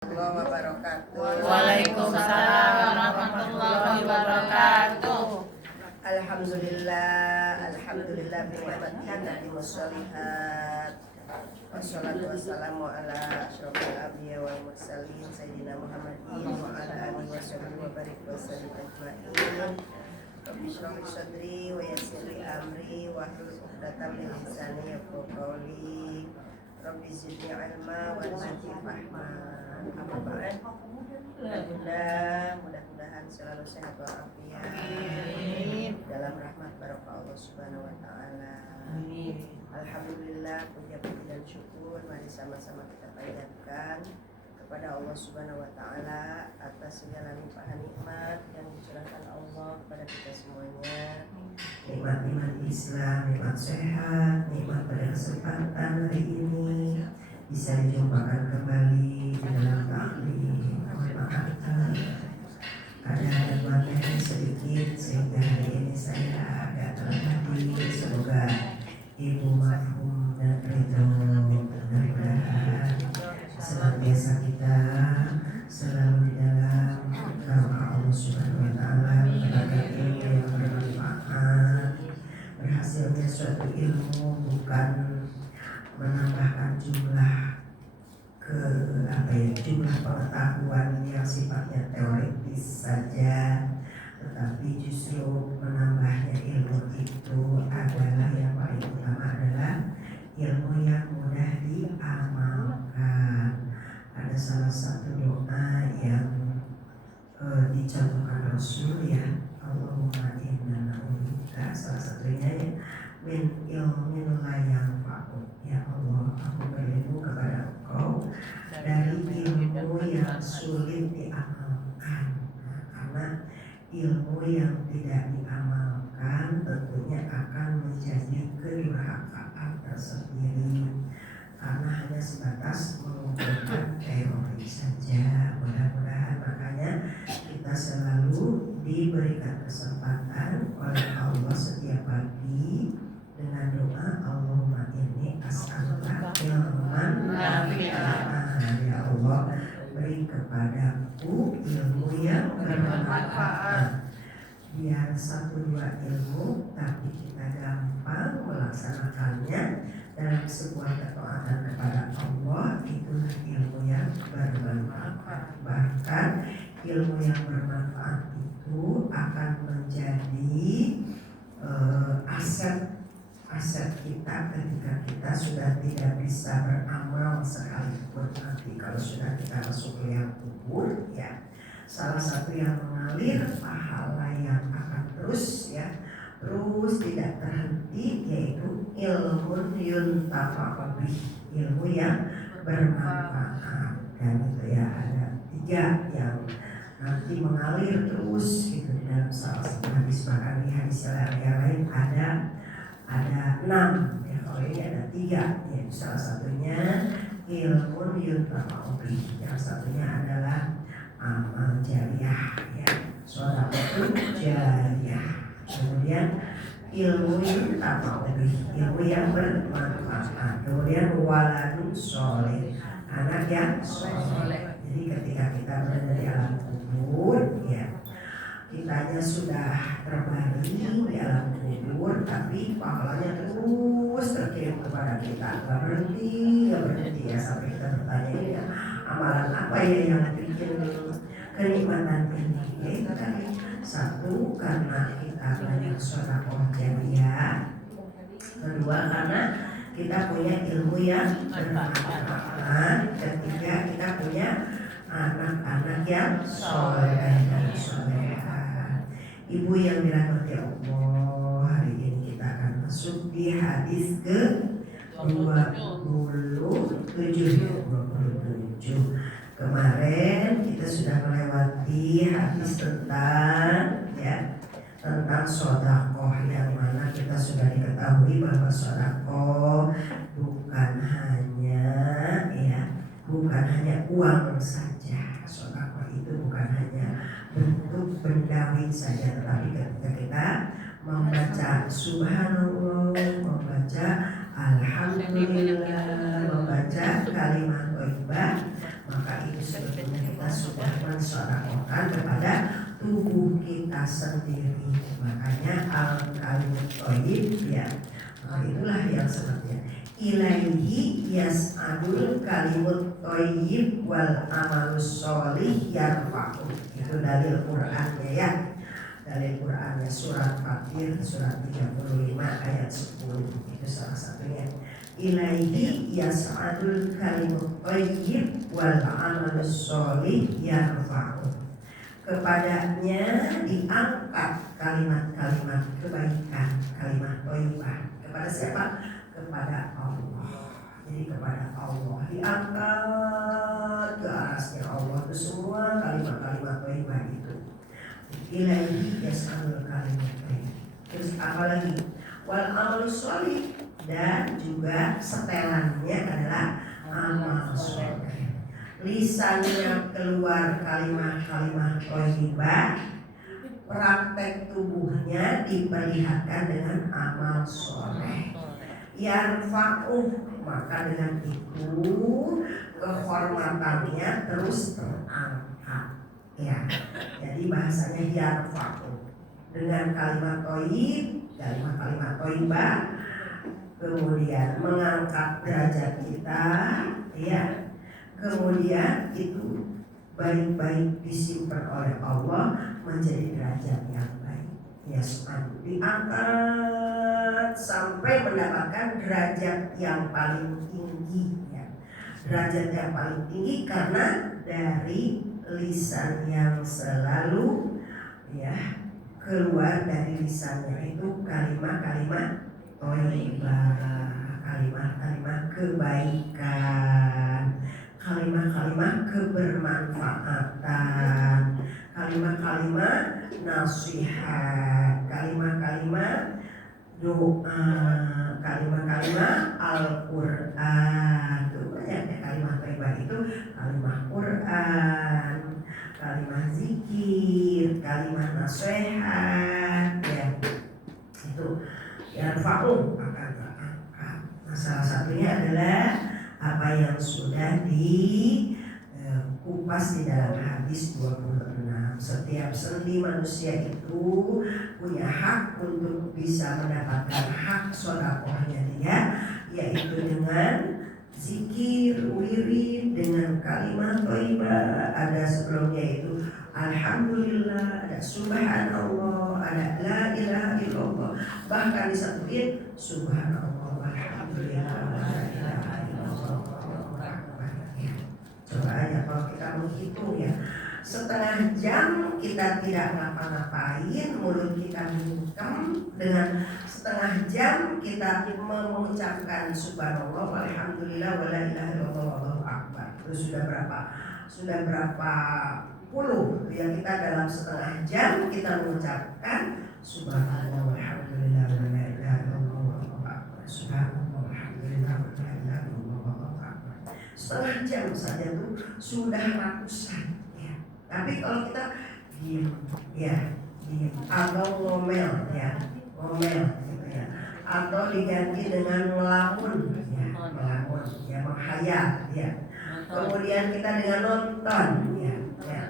Wabarakatuh. Waalaikumsalam warahmatullahi wabarakatuh. Alhamdulillah binikmatihi wassalihat. Wassalatu wassalamu ala asyrofil anbiya wal mursalin sayyidina Muhammadin wa ala alihi washabihi wa barik wa sallim ajmain. Rabbi shrah li sadri wa yassir li amri wa hlul 'uqdatam min lisani yafqahu qawli. Rabbi zidni ilma wa zidni fahma. Apa ba'd? Mudah-mudahan selalu sehat walafiat dalam rahmat barokah Allah Subhanahu wa taala. Alhamdulillah, puji dan syukur mari sama-sama kita panjatkan kepada Allah Subhanahu wa taala atas segala limpahan nikmat yang dicurahkan Allah kepada kita semuanya. Nikmat-nikmat Islam, nikmat sehat, nikmat pada kesempatan hari ini bisa dijumpakan kembali di dalam taklim. Maaf ada materi sedikit sehingga hari ini saya agak terhati. Semoga Ibu Marhum dan Ridho mudah-mudahan senantiasa kita selalu di dalam rahmat Allah Subhanahu wa taala, mendapatkan ilmu yang bermanfaat. Berhasilnya suatu ilmu bukan menambahkan jumlah jumlah pengetahuan yang sifatnya teoritis saja, tetapi justru menambahnya ilmu itu adalah yang paling utama adalah ilmu yang mudah diamalkan. Ada salah satu doa yang dicontohkan Rasul, ya, Allahumma inna na'udzubika, salah satunya ya, min ilmin la yanfa'u. Ya Allah, aku berlindung kepada Engkau dari ilmu yang sulit diamalkan. Karena ilmu yang tidak diamalkan tentunya akan menjadi kedurhakaan tersendiri, karena hanya sebatas mengumpulkan teori saja. Mudah-mudahan makanya kita selalu diberikan kesempatan oleh Allah setiap pagi dengan doa Allahumma inni as'aluka ilman nafi'an. Ya Allah, beri kepadaku ilmu yang bermanfaat. Biar satu dua ilmu tapi kita gampang melaksanakannya dalam sebuah ketaatan kepada Allah, itulah ilmu yang bermanfaat. Bahkan ilmu yang bermanfaat itu akan menjadi aset kita ketika kita sudah tidak bisa beramal sekalipun. Nanti kalau sudah kita masuk ke yang kubur, ya, salah satu yang mengalir pahala yang akan terus tidak terhenti, yaitu ilmu yuntafa'u bih, ilmu yang bermanfaat. Dan itu ya ada 3 yang nanti mengalir terus gitu di dalam salah satu hadis. Bahkan di hadis yang lain ada 6, ya, kalau ini ada 3, yaitu salah satunya ilmu yuntafa'u bih, yang satunya adalah amal jariah, ya, shadaqah jariyah. Kemudian ilmu yuntafa'u bih, ilmu yang bermanfaat. Kemudian waladun sholih, anak yang soleh. Jadi ketika kita berada di alam kubur, ya, kitanya sudah terbaring di alam kubur, tapi pahalanya terus terkirim kepada kita, gak berhenti ya, sampai kita bertanya, ya, amalan apa ya yang bikin kenikmatan ini? Ya, itu tadi, satu, karena kita banyak shadaqah jariyah. Kedua, karena kita punya ilmu yang bermanfaat. Ketiga, kita punya anak-anak yang soleh dan soleha. Ibu yang dirahmati Allah, hari ini kita akan masuk di hadis ke 27. Kemarin kita sudah melewati hadis tentang sedekah, yang mana kita sudah diketahui bahwa sedekah bukan hanya uang saja. Sedekah itu bukan hanya bentuk bendawi saja, tetapi ketika kita membaca subhanallah, membaca alhamdulillah, membaca kalimat thayyibah, maka itu sebetulnya kita sudah mensedekahkan kepada tubuh kita sendiri. Makanya al-kalimut thayyib ya, itulah yang sepertinya ilaihi yas'adul kalimut thayyib wal amalus sholih yarfa'u. Itu dalil Qur'annya ya. Dalil Qur'annya surat Fatir surat 35 ayat 10. Itu salah satunya. Ilaihi yas'adul kalimut thayyib wal amalus sholih yarfa'u. Kepadanya diangkat kalimat-kalimat kebaikan, kalimat thayyibah. Kepada siapa? Kepada Allah. Jadi kepada Allah diangkat ke arasnya Allah itu semua kalimat-kalimat thayyibah itu. Ilaihi yas'alul kalimat thayyib. Terus apa lagi? Wal amalus sholih, dan juga setelannya adalah amal sholih. Lisannya keluar kalimat-kalimat thayyibah, praktek tubuhnya diperlihatkan dengan amal soleh. Yarfa'uh, maka dengan itu kehormatannya terus terangkat. Ya, jadi bahasanya yarfa'uh dengan kalimat thayyib, kalimat thayyibah, kemudian mengangkat derajat kita, ya. Kemudian itu baik-baik disimpan oleh Allah menjadi derajat yang baik. Yas'ad, diangkat sampai mendapatkan derajat yang paling tinggi ya. Derajat yang paling tinggi karena dari lisan yang selalu ya keluar dari lisannya itu kalimat-kalimat thayyibah, kalimat-kalimat kebaikan, kalimat-kalimat kebermanfaatan, kalimat-kalimat nasihat, kalimat-kalimat doa, kalimat-kalimat Al-Quran. Itu banyaknya kalimat thayyibah itu, kalimat Quran, kalimat zikir, kalimat nasihat ya. Itu yarfa'u akan terangkat. Nah, salah satunya adalah apa yang sudah dikupas di dalam hadis 26. Setiap sendi manusia itu punya hak untuk bisa mendapatkan hak sedekahnya dia, yaitu dengan zikir, wirid, dengan kalimat thayyibah. Ada sebelumnya itu alhamdulillah, ada subhanallah, ada la ilaha illallah, bahkan disatuin subhanallah walhamdulillah la ilaha illallah. Coba aja kalau kita menghitung ya, setengah jam kita tidak ngapa-ngapain, mulut kita bungkem, dengan setengah jam kita mengucapkan subhanallah walhamdulillah wa la ilaha illallah wallahu akbar. Itu sudah berapa? Sudah berapa puluh yang kita dalam setengah jam kita mengucapkan subhanallah walhamdulillah wa la ilaha illallah wallahu akbar. Subhanallah walhamdulillah wa la ilaha illallah wallahu akbar. Setengah jam saja tuh sudah ratusan. Tapi kalau kita diam, ya, diam, atau ngomel, ya, ngomel, gitu ya, atau diganti dengan melamun, ya, melamun, ya, menghayal, ya. Kemudian kita dengan nonton, ya,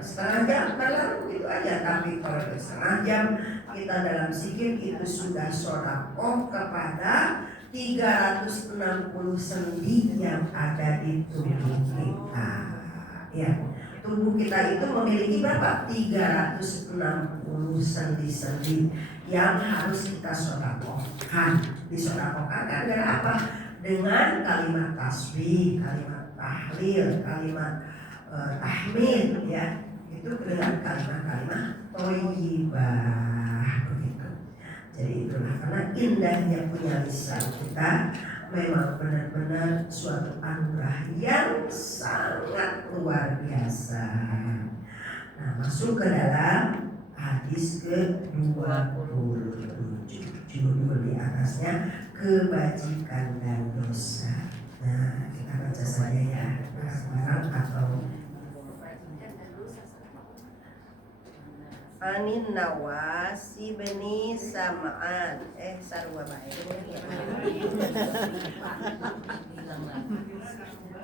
setengah jam berlalu itu aja. Tapi kalau setengah jam kita dalam zikir itu sudah sedekah kepada 360 sendi yang ada di tubuh kita, ya. Tubuh kita itu memiliki berapa? 360 sendi-sendi yang harus kita sedekahkan. Disedekahkan kan dengan apa? Dengan kalimat tasbih, kalimat tahlil, kalimat tahmid ya. Itu dengan kalimat-kalimat thayyibah begitu. Jadi itulah karena indahnya punya lisan kita, memang benar-benar suatu anugerah yang sangat luar biasa. Nah, masuk ke dalam hadis ke-27, judul di atasnya kebajikan dan dosa. Nah, kita baca saja ya sekarang atau Anin Nawas ibni Sam'an sarwa bae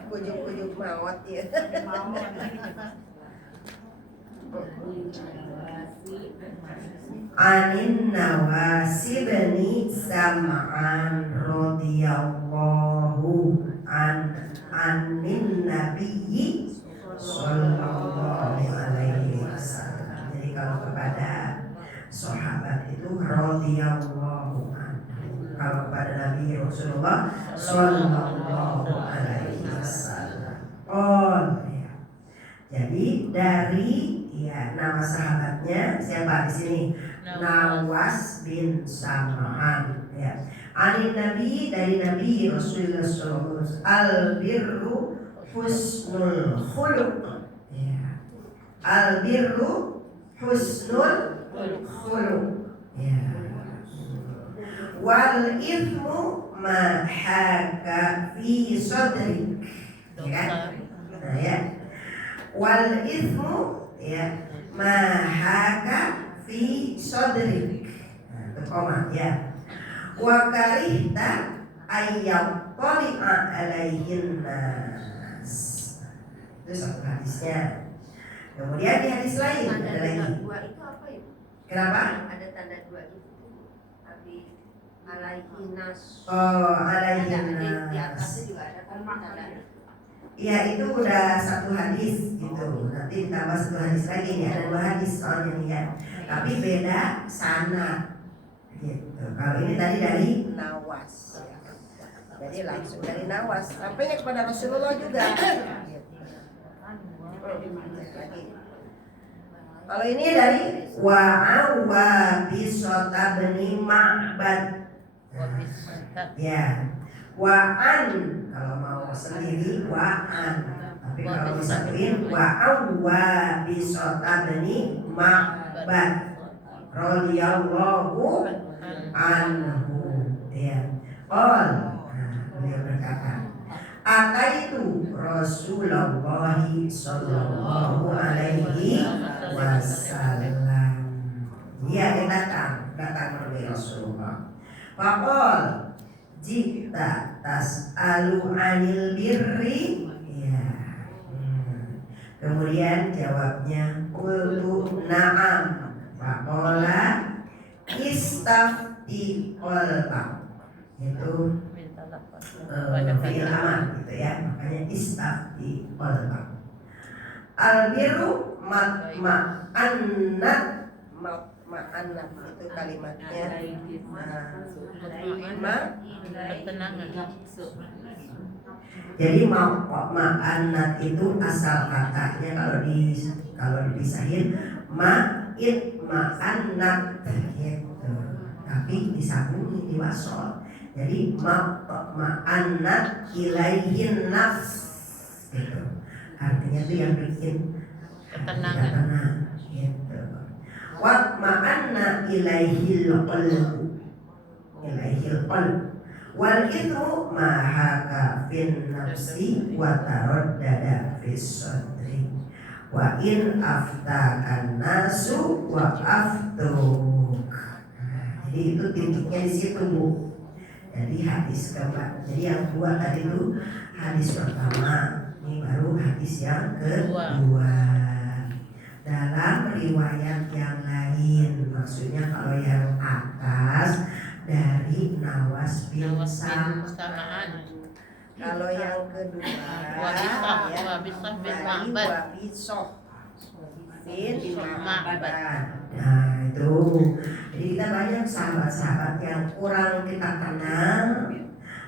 Ujung-ujung maut ya. Anin Nawasi bin Sam'an radhiyallahu anin nabiyyi sallallahu alaihi wasallam. Jadi kalau kepada sahabat itu radhiyallahu anhu, kalau kepada Nabi Rasulullah sallallahu alaihi wasallam. Oh ya. Jadi dari ya nama sahabatnya siapa di sini? Nawas bin Sam'an ya. Ani Nabi dari Nabi Rasulullah sallallahu al-birru husnul khuluq ya. Al-birru husnul khuluq ya. Wal ithmu ma haka fi sadrik ya. Nah, ya. Wal ithmu ya ma haka fi sadrik. Nah, itu koma ya. Wa karihta ayyam qali'a alaihin nas. Itu satu hadisnya. Kemudian di hadis lain ada lagi. Dua itu apa ya? Kenapa? Ada tanda dua itu. Habis alaihin nas. Oh, alaihin Di nas. atasnya juga ada tanda. Ya itu udah satu hadis gitu. Nanti ditambah satu hadis lagi nih, ada dua hadis soalnya nih ya. Tapi beda sanad gitu. Kalau ini tadi dari Nawas ya. Jadi langsung dari Nawas sampainya kepada Rasulullah juga. Kalau ini dari Wa'awa bisota beni Ma'bad. Ya. Wa'an kalau mau sendiri wa'an, tapi kalau disatuin wa'awa bisota beni Ma'bad radhiyallahu anhu ya. Beliau berkata, ataitu Rasulullah sallallahu alaihi wasallam. Dia datang menemui Rasulullah. Faqal jika tas'alu anil birri ya. Kemudian jawabnya qultu na'am. Faqala istafti qalbak. Itu fi'il amar gitu ya. Makanya istafti qalbak. Al-birru ma'annat itu kalimatnya jadi ma'annat itu asal katanya kalau dipisahin ma'annat gitu. Tapi disambung di wasol. Jadi ma'annat ilaihin nafs gitu. Artinya itu yang bikin ketenangan gitu. Wa ma'anna ilaihil qalb wal ithmu ma haka fin nafsi wa taraddada fis sadri wa in aftakan nasu wa aftuk. Jadi itu titiknya di situ Bu. Jadi hadis keempat. Jadi yang dua tadi itu hadis pertama, ini baru hadis yang kedua. Dalam riwayat yang lain, maksudnya kalau yang atas dari Nawas bin Sam'an. Kalau yang kedua dari Wabisoh bin Ma'bad. Nah itu, jadi kita banyak sahabat-sahabat yang kurang kita kenal,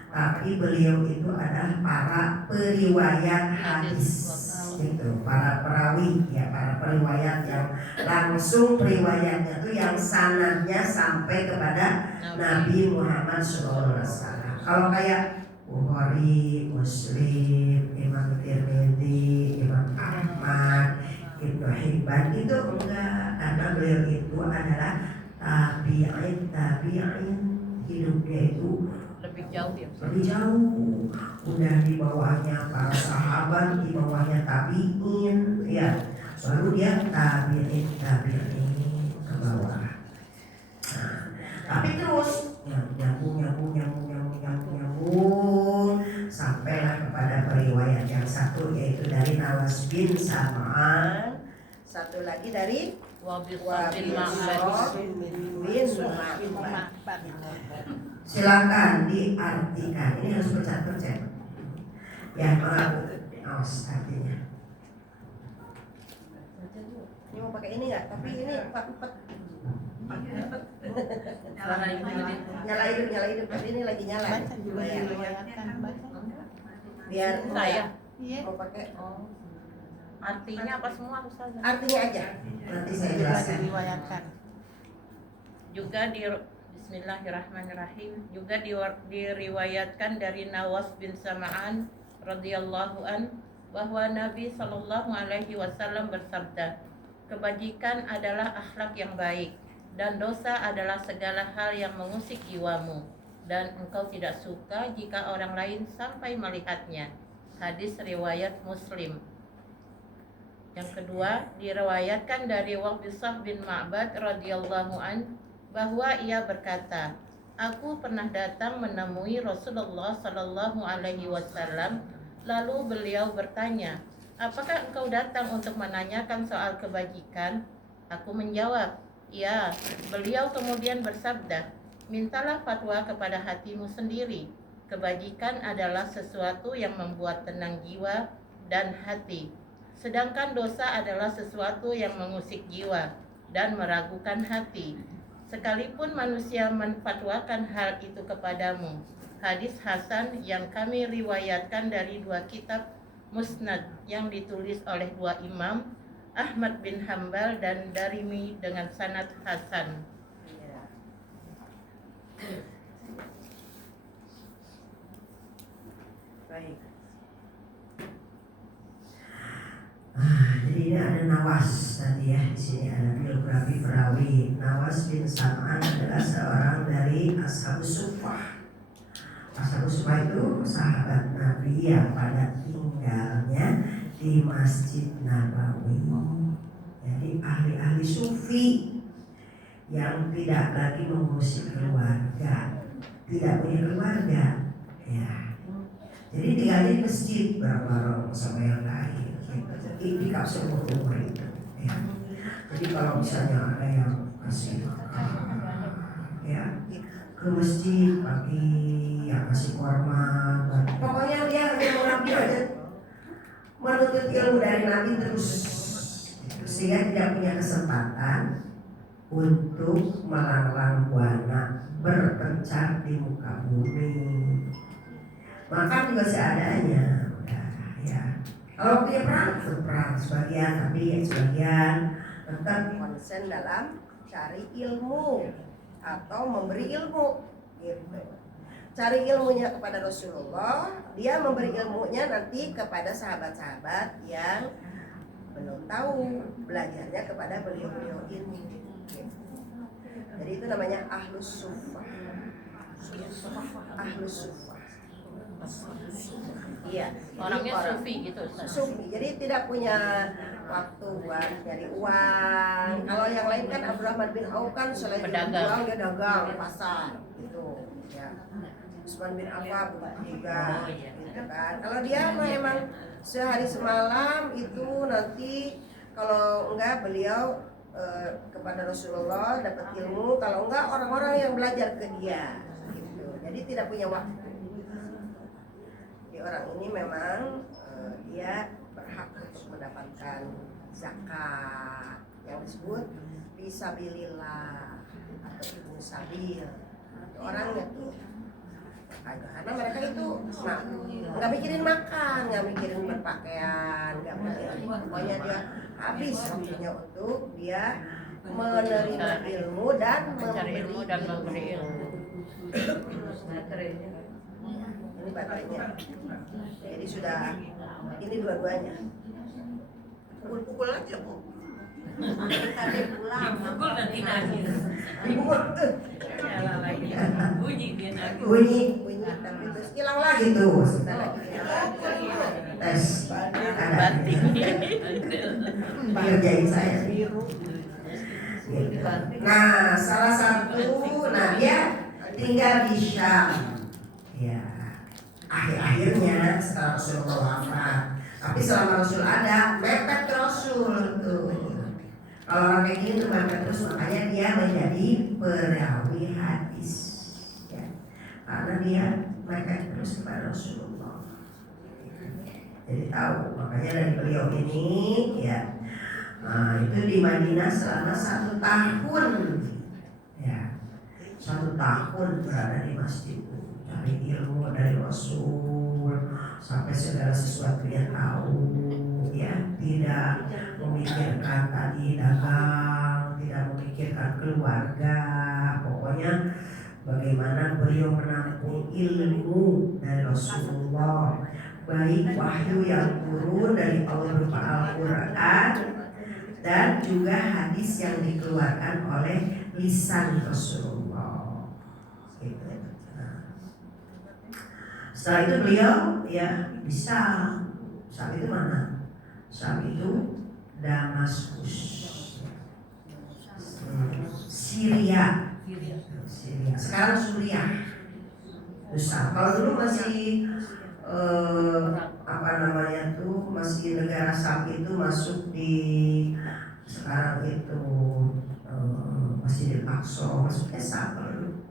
tapi beliau itu adalah para periwayat hadis. Gitu, para perawi ya, para periwayat yang langsung periwayatnya itu yang sanadnya sampai kepada Nabi Muhammad SAW. Kalau kayak Bukhari, Muslim, Imam Tirmidzi, Imam Ahmad, Ibnu Hibban itu enggak, karena beliau itu adalah tabi'in, hidupnya itu lebih jauh, udah di bawahnya para sahabat, di bawahnya tabi'in ya, baru dia tabi'in ke bawah. Nah, tapi terus nyambung sampailah kepada satu yaitu dari Nawas bin Sam'an, satu lagi dari Wabisah bin Wabisah Ma'bad. bin Ma'bad. Silakan diartikan. Ini harus pencet-pencet. Ya, maaf. Awas artinya. Ini mau pakai ini nggak? Tapi ini 4. Suara ibu ini. Nyala hidup. Tapi ini lagi nyala. Biar Saya. mau pakai. Artinya apa semua Ustaz? Artinya aja. Nanti saya jelaskan. Juga Bismillahirrahmanirrahim. Juga diriwayatkan dari Nawas bin Sam'an radhiyallahu an bahwa Nabi Shallallahu alaihi wasallam bersabda, kebajikan adalah akhlak yang baik dan dosa adalah segala hal yang mengusik jiwamu dan engkau tidak suka jika orang lain sampai melihatnya. Hadis riwayat Muslim. Yang kedua, diriwayatkan dari Wabisah bin Ma'bad radhiyallahu an bahwa ia berkata, aku pernah datang menemui Rasulullah sallallahu alaihi wasallam, lalu beliau bertanya, apakah engkau datang untuk menanyakan soal kebajikan? Aku menjawab, ya. Beliau kemudian bersabda, mintalah fatwa kepada hatimu sendiri. Kebajikan adalah sesuatu yang membuat tenang jiwa dan hati, sedangkan dosa adalah sesuatu yang mengusik jiwa dan meragukan hati. Sekalipun manusia menfatwakan hal itu kepadamu. Hadis hasan yang kami riwayatkan dari 2 kitab Musnad yang ditulis oleh 2 imam, Ahmad bin Hambal dan Darimi dengan sanad hasan. Baik. Jadi ini ada Nawas tadi ya, di sini ada biografi perawi. Nawas bin Sam'an adalah seorang dari Ashabus Suffah. Ashabus Suffah itu sahabat Nabi yang pada tinggalnya di Masjid Nabawi. Jadi ahli-ahli sufi yang tidak lagi mengurus keluarga, tidak punya keluarga, ya. Jadi tinggal di masjid bareng-bareng sama yang lain. Di kapsul umur itu, ya. Jadi kalau misalnya ada yang kasih ya ke masjid pagi, ya kasih korma, pokoknya dia hanya mengambil aja, menuntut ilmu dari Nabi terus, sehingga tidak punya kesempatan untuk melanglang buana berpencar di muka bumi. Makan juga seadanya, udah, ya. Kalau dia perang sebagian, tapi sebagian tetap Konsen dalam cari ilmu atau memberi ilmu, gitu. Cari ilmunya kepada Rasulullah, dia memberi ilmunya nanti kepada sahabat-sahabat yang belum tahu, belajarnya kepada beliau-beliau ini, gitu. Jadi itu namanya ahlus suffah. Ahlus suffah. Iya, Orangnya jadi sufi gitu Ustaz. Sufi, jadi tidak punya waktu buat nyari uang. Kalau yang lain kan Abdurrahman bin Auf kan selain Pedagang. uang dia dagang pasar gitu. Ya. Utsman bin Affan juga, gitu kan. Kalau dia mah emang sehari semalam itu nanti kalau enggak beliau kepada Rasulullah dapat ilmu, kalau enggak orang-orang yang belajar ke dia. Gitu. Jadi tidak punya waktu. Orang ini memang dia berhak untuk mendapatkan zakat yang disebut fisabilillah atau ibnu sabil. Orangnya tuh karena mereka itu nggak mikirin makan, nggak mikirin berpakaian, nggak mikirin, pokoknya dia habis waktunya untuk dia menerima ilmu dan Mencari ilmu dan memberi ilmu. Ini baterainya. Jadi sudah ini dua-duanya. Pukul-pukul aja, Bu. Tadi pulang. Pukul nanti nangis. Pukul. bunyi Tapi terus hilang lagi gitu. Sebentar lagi hilang. Tes Banting. ngerjain saya. Nah, salah satu, nah dia tinggal di Syam. Ya, akhir-akhirnya setelah Rasulullah wafat, Tapi selama Rasul ada, mepet ke Rasul tuh. Kalau orang kayak gini tuh mepet terus, makanya dia menjadi perawi hadis ya. Karena dia mepet terus kepada Rasulullah. Jadi tahu, makanya dari beliau ini ya, itu di Madinah selama 1 tahun ya, 1 tahun berada di masjid itu, cari ilmu dari Rasul sampai segala sesuatu yang tahu ya, tidak memikirkan tadi dagang, tidak memikirkan keluarga, pokoknya bagaimana beliau menampung ilmu dari Rasulullah, baik wahyu yang turun dari Allah berupa Al-Quran dan juga hadis yang dikeluarkan oleh lisan Rasulullah. Gitu. Nah, setelah itu beliau ya bisa, saat itu mana? Saat itu Damaskus, Syria. Sekarang Suriah. Besar. Kalau dulu masih apa namanya tuh, masih negara Sam itu masuk di sekarang itu Masjidil Aqsa, masuknya Sam dulu.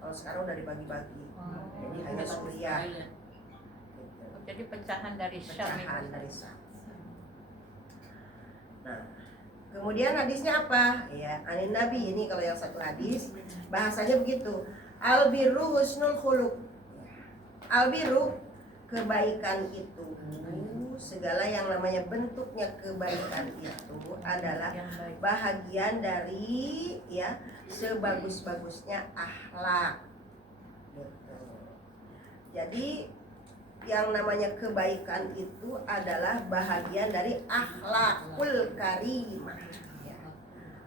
Kalau sekarang udah dibagi-bagi. Jadi hanya Suriah. Jadi pecahan dari Syam Pecahan itu. dari Sam. Nah, kemudian hadisnya apa? Ya, anin Nabi, ini kalau yang satu hadis bahasanya begitu. Al-birru husnul khuluq. Al-birru, kebaikan itu, segala yang namanya bentuknya kebaikan itu adalah bahagian dari ya sebagus-bagusnya akhlak. Gitu. Jadi yang namanya kebaikan itu adalah bahagian dari akhlakul karimah ya.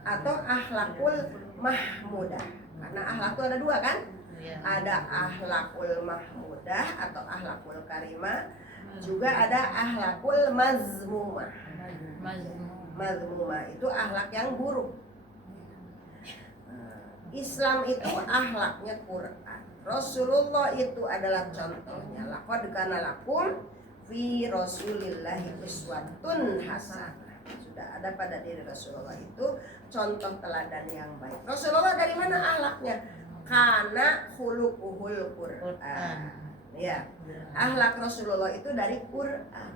Atau akhlakul mahmudah. Karena akhlak itu ada 2 kan? Ada akhlakul mahmudah atau akhlakul karimah, juga ada akhlakul mazmumah. Mazmumah itu akhlak yang buruk. Islam itu akhlaknya Quran. Rasulullah itu adalah contohnya. Laqad kana lakum fi Rasulillahi uswatun hasanah. Sudah ada pada diri Rasulullah itu contoh teladan yang baik. Rasulullah dari mana akhlaknya? Karena khuluquhul Quran. Ya. Akhlak Rasulullah itu dari Quran.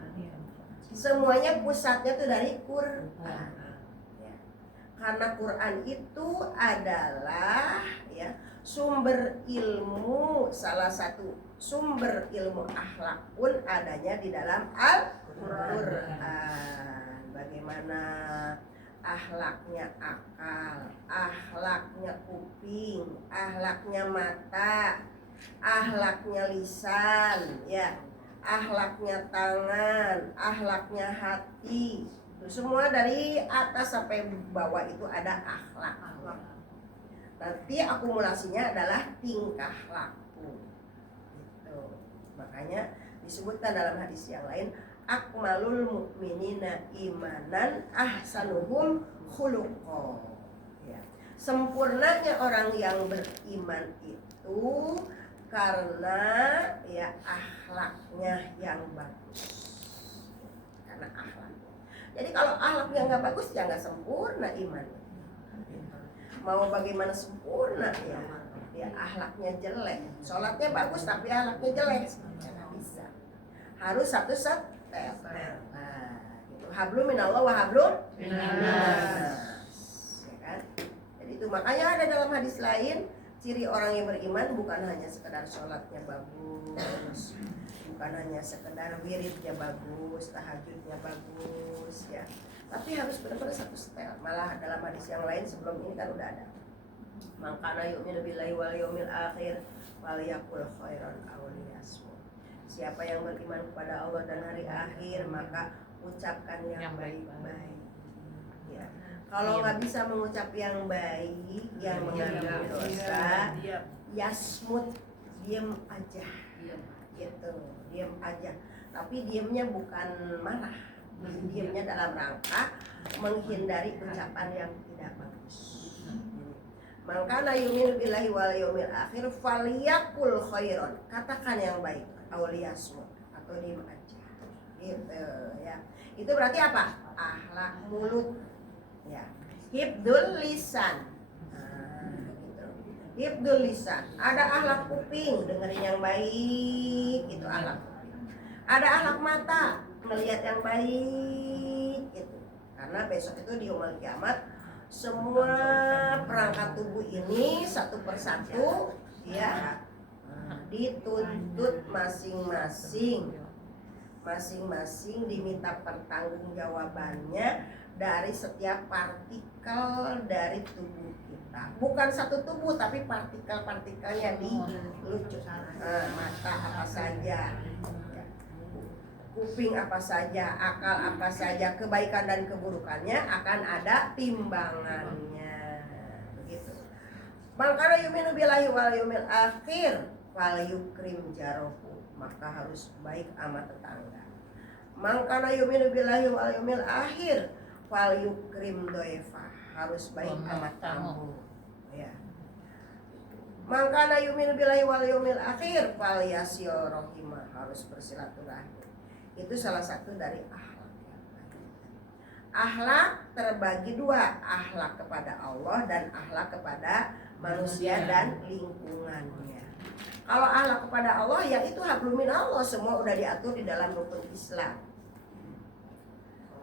Semuanya pusatnya itu dari Quran. Ya. Karena Quran itu adalah ya sumber ilmu, salah satu sumber ilmu akhlak pun adanya di dalam Al-Quran. Bagaimana akhlaknya akal, akhlaknya kuping, akhlaknya mata, akhlaknya lisan, ya, akhlaknya tangan, akhlaknya hati. Itu semua dari atas sampai bawah itu ada akhlak. Nanti akumulasinya adalah tingkah laku. Gitu. Makanya disebutkan dalam hadis yang lain, akmalul mu'minina imanan ahsanuhum khuluqa. Ya. Sempurnanya orang yang beriman itu karena ya akhlaknya yang bagus. Karena akhlaknya. Jadi kalau akhlaknya nggak bagus ya nggak sempurna iman. Mau bagaimana sempurna ya akhlaknya jelek. Sholatnya bagus tapi akhlaknya jelek. Nggak bisa. Harus satu set. Nah, gitu. Hablum minallah wa hablum minannas. Ya kan? Jadi itu makanya ada dalam hadis lain ciri orang yang beriman bukan hanya sekedar sholatnya bagus, bukan hanya sekedar wiridnya bagus, tahajudnya bagus ya. Tapi harus benar-benar satu setel. Malah dalam hadis yang lain sebelum ini kan udah ada. Man kana yu'minu billahi wal yawmil akhir falyaqul khairan aw liyasmut. Siapa yang beriman kepada Allah dan hari akhir maka ucapkan yang baik-baik. Ya. Kalau nggak bisa mengucap yang baik, yang mengandung dosa, yasmut, diam aja, gitu, diam aja. Tapi diamnya bukan marah, diamnya dalam rangka menghindari ucapan yang tidak bagus. Mangkana yu'minu billahi wal yawmil akhir falyaqul khairan, katakan yang baik. Awliyasmut atau diam aja gitu ya. Itu berarti apa? Akhlak mulut ya. Hifdzul lisan. Gitu. Hifdzul lisan. Ada akhlak kuping, dengerin yang baik, itu akhlak kuping. Ada akhlak mata, melihat yang baik gitu. Karena besok itu di yaumul kiamat semua perangkat tubuh ini satu persatu ya dituntut masing-masing diminta pertanggungjawabannya dari setiap partikel dari tubuh kita. Bukan satu tubuh tapi partikel-partikelnya dilucu. Mata apa saja, kuping apa saja, akal apa saja, kebaikan dan keburukannya akan ada timbangannya. Begitu. Mangkana yuminu billahi wal yawmil akhir wal yukrim jarohu, maka harus baik sama tetangga. Mangkana yuminu billahi wal yawmil akhir wal yukrim doefa, harus baik sama tamu. Ya. Mangkana yuminu billahi wal yawmil akhir wal yasil rohimah, harus bersilaturahmi. Itu salah satu dari akhlak yang baik. Akhlak terbagi dua, akhlak kepada Allah dan akhlak kepada manusia dan lingkungannya. Kalau akhlak kepada Allah, ya itu hablum min Allah, semua udah diatur di dalam rukun Islam.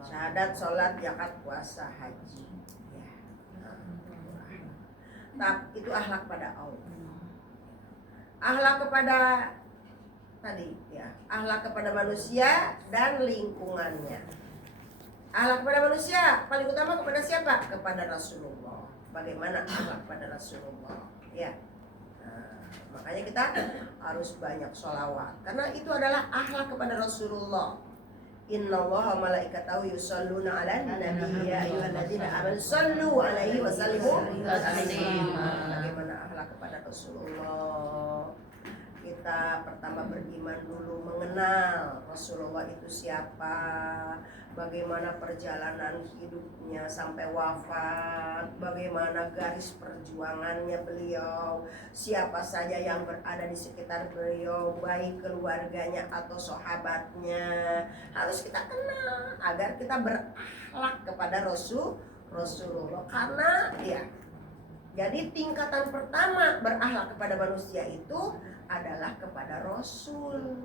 Syahadat, sholat, zakat, puasa, haji. Ya. Tapi itu akhlak kepada Allah. Akhlak kepada tadi ya, akhlak kepada manusia dan lingkungannya. Akhlak kepada manusia paling utama kepada siapa? Kepada Rasulullah. Bagaimana akhlak kepada Rasulullah? Ya. Makanya kita harus banyak sholawat karena itu adalah akhlak kepada Rasulullah. Innallaha wa malaikatahu yusholluna 'alan nabi ya ayyuhalladzina amanu shallu 'alaihi wa sallimu taslima. Bagaimana akhlak kepada Rasulullah? Kita pertama beriman dulu, mengenal Rasulullah itu siapa, bagaimana perjalanan hidupnya sampai wafat, bagaimana garis perjuangannya beliau, siapa saja yang berada di sekitar beliau, baik keluarganya atau sahabatnya, harus kita kenal agar kita berakhlak kepada Rasulullah. Karena ya, jadi tingkatan pertama berakhlak kepada manusia itu adalah kepada Rasul,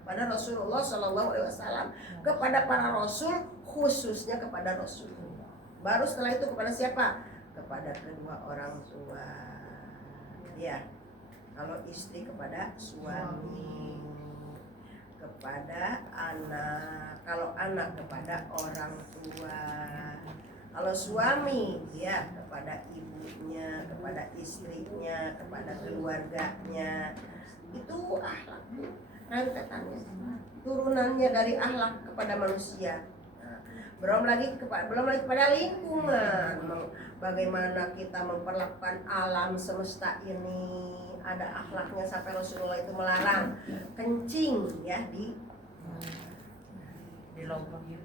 pada Rasulullah Shallallahu Alaihi Wasallam, kepada para Rasul, khususnya kepada Rasulullah. Baru setelah itu kepada siapa? Kepada kedua orang tua. Ya, kalau istri kepada suami, kepada anak, kalau anak kepada orang tua, kalau suami ya kepada ibunya, kepada istrinya, kepada keluarganya. Itu akhlak, rentetannya, turunannya dari akhlak kepada manusia. Belum lagi kepada lingkungan. Bagaimana kita memperlakukan alam semesta ini, ada akhlaknya sampai Rasulullah itu melarang kencing ya di lubang, di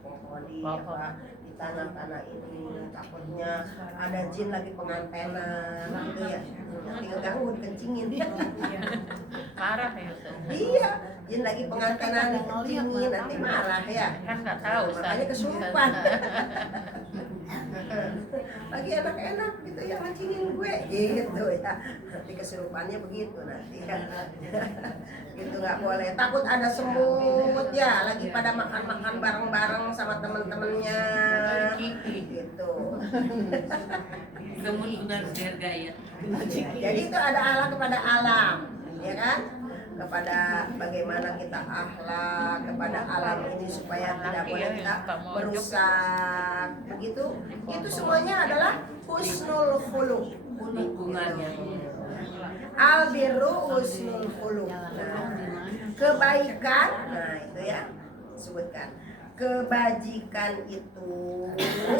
pohon, di tanah-tanah ini, takutnya ada jin lagi pengantenan gitu ya, nanti ngeganggu dikencingin. Marah ya. Iya, jin lagi pengantenan dikencingin, nanti marah ya. Kan nggak tahu, makanya kesurupan. Lagi enak-enak gitu yang ngecingin gue gitu ya, nanti kesurupannya begitu nanti ya. Gitu nggak boleh, takut ada semut ya, lagi pada makan-makan bareng-bareng sama temen-temennya gitu. Semut benar dihargai ya. Jadi itu ada akhlak kepada alam, ya kan? Kepada bagaimana kita akhlak kepada alam ini supaya tidak boleh kita merusak, begitu. Itu semuanya adalah husnul khuluq, Lingkungannya. Al-birru husnul khuluq. Kebaikan, nah itu ya sebutkan. Kebajikan itu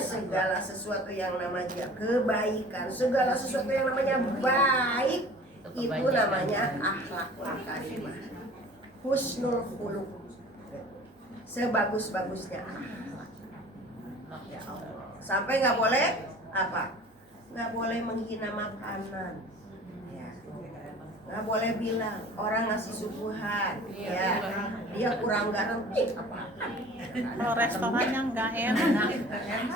segala sesuatu yang namanya kebaikan, segala sesuatu yang namanya baik, itu namanya akhlakul karimah, husnul khuluq, sebagus-bagusnya akhlak. Ya Allah. Sampai nggak boleh apa? Nggak boleh menghina makanan. Ya. Nggak boleh bilang orang ngasih suguhan, ya dia kurang garam, apa? Kalau restorannya nggak enak.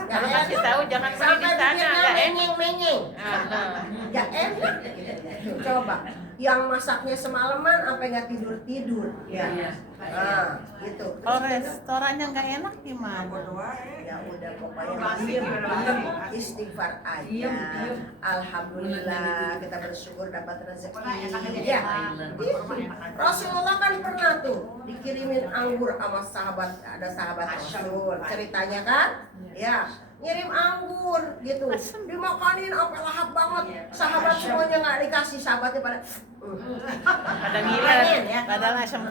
Kalau kasih tahu jangan beli di Sampai sana, bikinnya nggak enak. menyeng-menyeng, nggak enak. Coba, yang masaknya semalaman sampai nggak tidur, ya. Nah, gitu. Kalau restorannya nggak enak gimana? Ya udah pokoknya istighfar aja. Alhamdulillah kita bersyukur dapat rezeki. Ya, Rasulullah kan pernah tuh dikirimin anggur sama sahabat, ada sahabat Rasul ceritanya kan? Ya, ngirim anggur gitu, dimakanin sampai lahap banget. Sahabat semuanya nggak dikasih, sahabatnya pada Ada ngiler. ya. Padahal asam.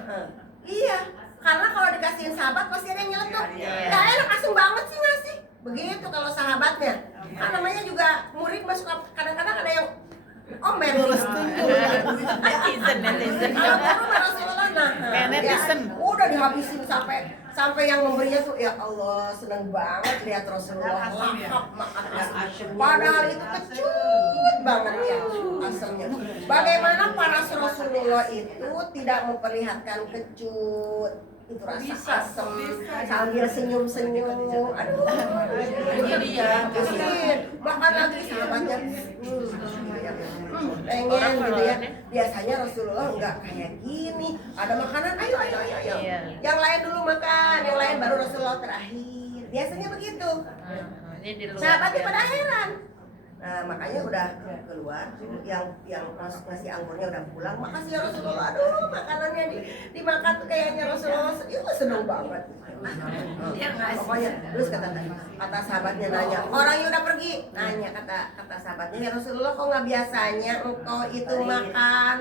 Iya, karena kalau dikasihin sahabat pasti ada yang nyeletuk. Gak enak, asem banget sih ngasih. Begitu kalau sahabatnya. Kan namanya juga murid masuk, kadang-kadang ada yang omen. Netizen. Kalau guru Rasulullah Kayak netizen. udah dihabisin sampai yang memberinya tuh ya Allah seneng banget lihat Rasulullah lahap makannya. Padahal itu kecut banget ya asamnya. Bagaimana para Rasulullah itu tidak memperlihatkan kecut, itu rasa asam sambil senyum-senyum. Aduh, ini dia makan lagi sahabatnya. Pengen gitu ya. Biasanya Rasulullah enggak kayak gini. Ada makanan, ayo. Iya. Yang lain dulu makan, yang lain baru Rasulullah terakhir. Biasanya begitu. Ini di luar. Sahabatnya pada heran. Nah, makanya udah keluar, yang ngasih anggurnya udah pulang. Makasih ya Rasulullah. Aduh, makanannya dimakan tuh kayaknya Rasulullah seneng banget. Pokoknya terus kata sahabatnya nanya, orangnya udah pergi. Nanya kata sahabatnya, ya Rasulullah kok nggak biasanya engkau itu makan?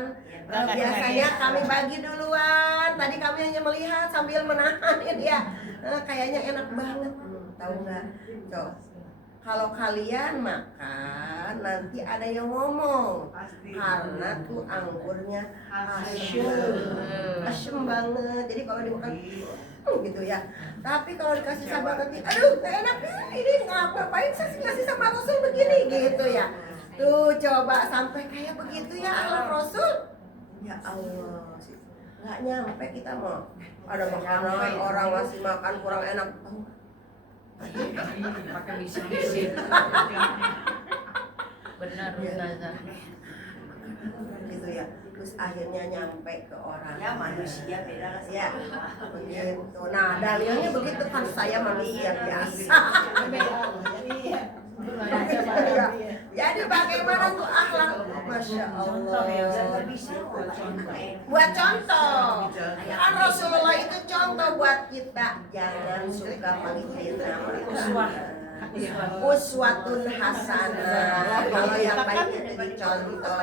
Biasanya kami bagi duluan. Tadi kami hanya melihat sambil menahan ya. Kayaknya enak banget. Tahu nggak? Coba. Kalau kalian makan nanti ada yang ngomong karena tuh anggurnya asem banget. Jadi kalau dimakan gitu ya. Tapi kalau dikasih sahabat nanti, aduh gak enak ini ngapain saya sih ngasih sama Rasul begini gitu ya. Tuh coba sampai kayak begitu ya Allah Rasul. Ya Allah, nggak nyampe kita mau ada makanan orang ngasih makan kurang enak. Pakai bisa. Benar Ustazah. Gitu ya. Terus akhirnya nyampe ke orang. Ya manusia beda lah ya. Begitu. Nah, dalilnya begitu kan, saya manusia biasa. Jadi bagaimana tuh akhlak? Masya Allah. Buat contoh. Kan Rasulullah itu contoh buat kita. Jangan suka menghina. Uswatun hasanah. Kalau yang baik itu dicontoh.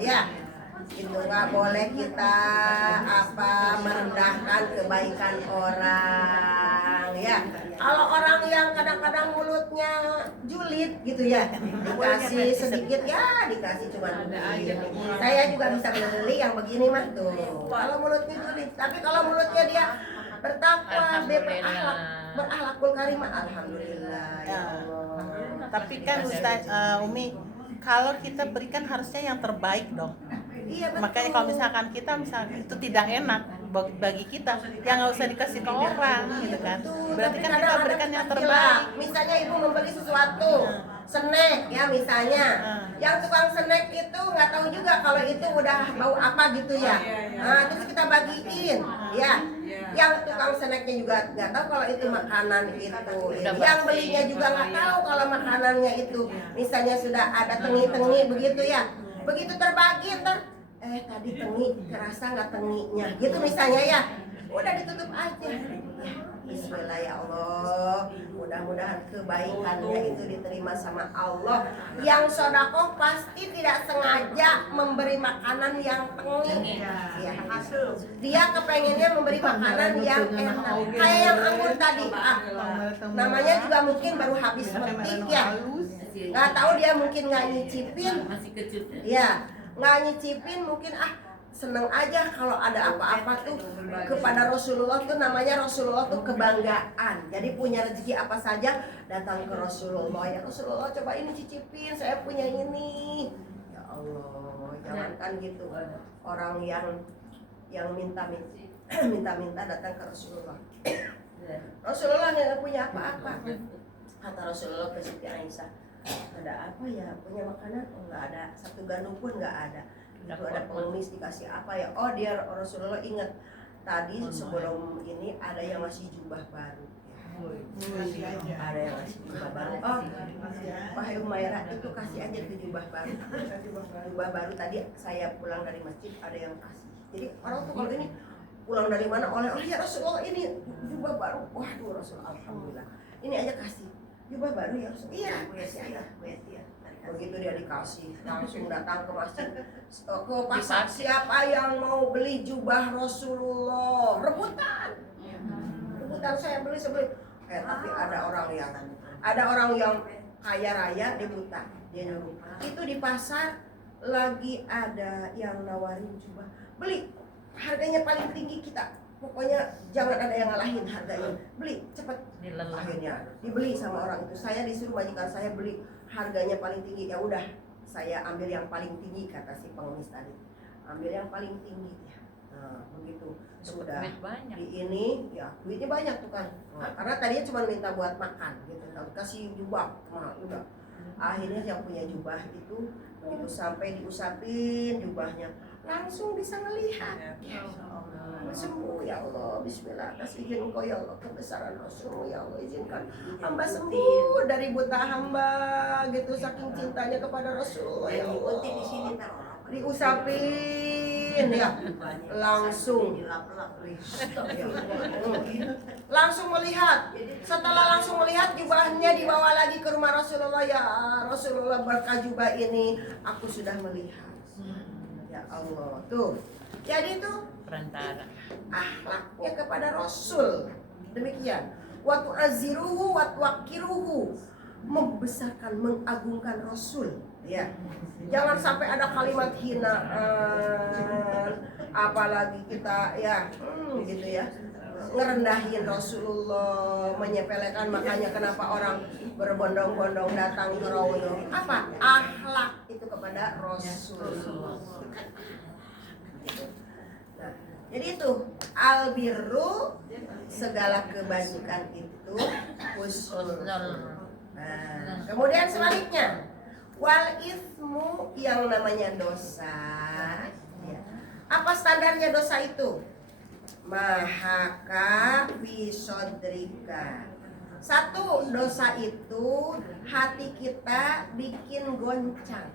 Ya. Itu nggak boleh kita merendahkan kebaikan orang ya. Kalau orang yang kadang-kadang mulutnya julid gitu ya, dikasih sedikit ya dikasih cuma begini. Saya juga bisa beli yang begini mah tuh. Kalau mulutnya julid, tapi kalau mulutnya dia bertakwa, dia berakhlakul karimah, alhamdulillah ya Allah. Tapi kan Ustaz Umi, kalau kita berikan harusnya yang terbaik dong. Iya, betul. Makanya kalau misalkan itu tidak enak bagi kita, ya nggak usah dikasih ke orang gitu kan. Berarti kan kita berikan yang terbaik. Misalnya ibu membeli sesuatu, snack ya misalnya, yang tukang snack itu nggak tahu juga kalau itu udah bau apa gitu ya. Nah, terus kita bagiin, ya. Yang tukang snacknya juga nggak tahu kalau itu makanan itu. Yang belinya juga nggak tahu kalau makanannya itu, misalnya sudah ada tengi-tengi begitu ya. Begitu terbagi tadi tengi, kerasa nggak tenginya gitu misalnya ya, udah ditutup aja ya, bismillah ya Allah, mudah-mudahan kebaikannya itu diterima sama Allah. Yang sedekah pasti tidak sengaja memberi makanan yang tengi ya. Dia kepengennya memberi makanan yang enak, kayak yang anggur tadi namanya juga mungkin baru habis metik ya, nggak tahu dia mungkin nggak nyicipin Masih kecut. ya, nggak nyicipin mungkin seneng aja kalau ada apa-apa tuh kepada Rasulullah tuh, namanya Rasulullah tuh kebanggaan. Jadi punya rezeki apa saja datang ke Rasulullah, ya Rasulullah coba ini cicipin, saya punya ini. Ya Allah, jangankan gitu. Orang yang minta datang ke Rasulullah. Rasulullah nggak punya apa-apa. Kata Rasulullah ke Siti Aisyah, ada apa ya? Punya makanan? Oh, nggak ada. Satu gandum pun nggak ada. Itu ada pengemis dikasih apa ya? Oh, dia Rasulullah ingat tadi sebelum ini ada yang ngasih jubah baru. Ada yang ngasih jubah baru. Oh, wahai Umairah, itu kasih aja itu jubah baru. Jubah baru tadi saya pulang dari masjid ada yang kasih. Jadi orang tuh kalau ini pulang dari mana oleh ya Rasulullah ini jubah baru. Waduh Rasulullah, alhamdulillah. Ini aja kasih jubah baru ya Rasulullah. Iya, kasih aja. Begitu dia dikasih, langsung datang ke masjid, ke pasar. Siapa yang mau beli jubah Rasulullah? Rebutan. Rebutan saya beli. Tapi ada orang yang kaya raya dia buta, dia nyuruh. Itu di pasar lagi ada yang nawarin jubah, beli. Harganya paling tinggi kita. Pokoknya jangan ada yang ngalahin harganya. Beli cepet. Akhirnya dibeli sama orang itu. Saya disuruh majikan saya beli. Harganya paling tinggi, ya udah saya ambil yang paling tinggi kata si pengemis tadi, ambil yang paling tinggi ya. Nah, begitu sudah di ini ya duitnya banyak tuh kan. Karena tadinya cuma minta buat makan gitu, kasih jubah, nah, udah akhirnya yang punya jubah itu begitu sampai diusapin jubahnya langsung bisa melihat. Sembuh ya Allah, bismillah, atas izin Engkau ya Allah, kebesaran Rasul ya Allah, izinkan hamba sembuh dari buta hamba gitu, saking cintanya kepada Rasul ya Allah. Diusapin ya, langsung melihat. Setelah langsung melihat, jubahnya dibawa lagi ke rumah Rasulullah. Ya Rasulullah, berkah jubah ini aku sudah melihat. Ya Allah, tuh. Jadi itu Perantara. akhlaknya kepada Rasul. Demikian. Wa tu'azziruhu wa tuwaqqiruhu. Membesarkan, mengagungkan Rasul. Ya. Jangan sampai ada kalimat hinaan, apalagi kita ya, gitu ya. Ngerendahin Rasulullah, menyepelekan, makanya kenapa orang berbondong-bondong datang ke Rasulullah. Apa? Akhlak itu kepada Rasulullah. Nah, jadi itu albirru, segala kebajikan itu husnul. Nah, kemudian sebaliknya wal ismu, yang namanya dosa ya. Apa standarnya dosa itu? Mahaka bisodrika. Satu, dosa itu hati kita bikin goncang,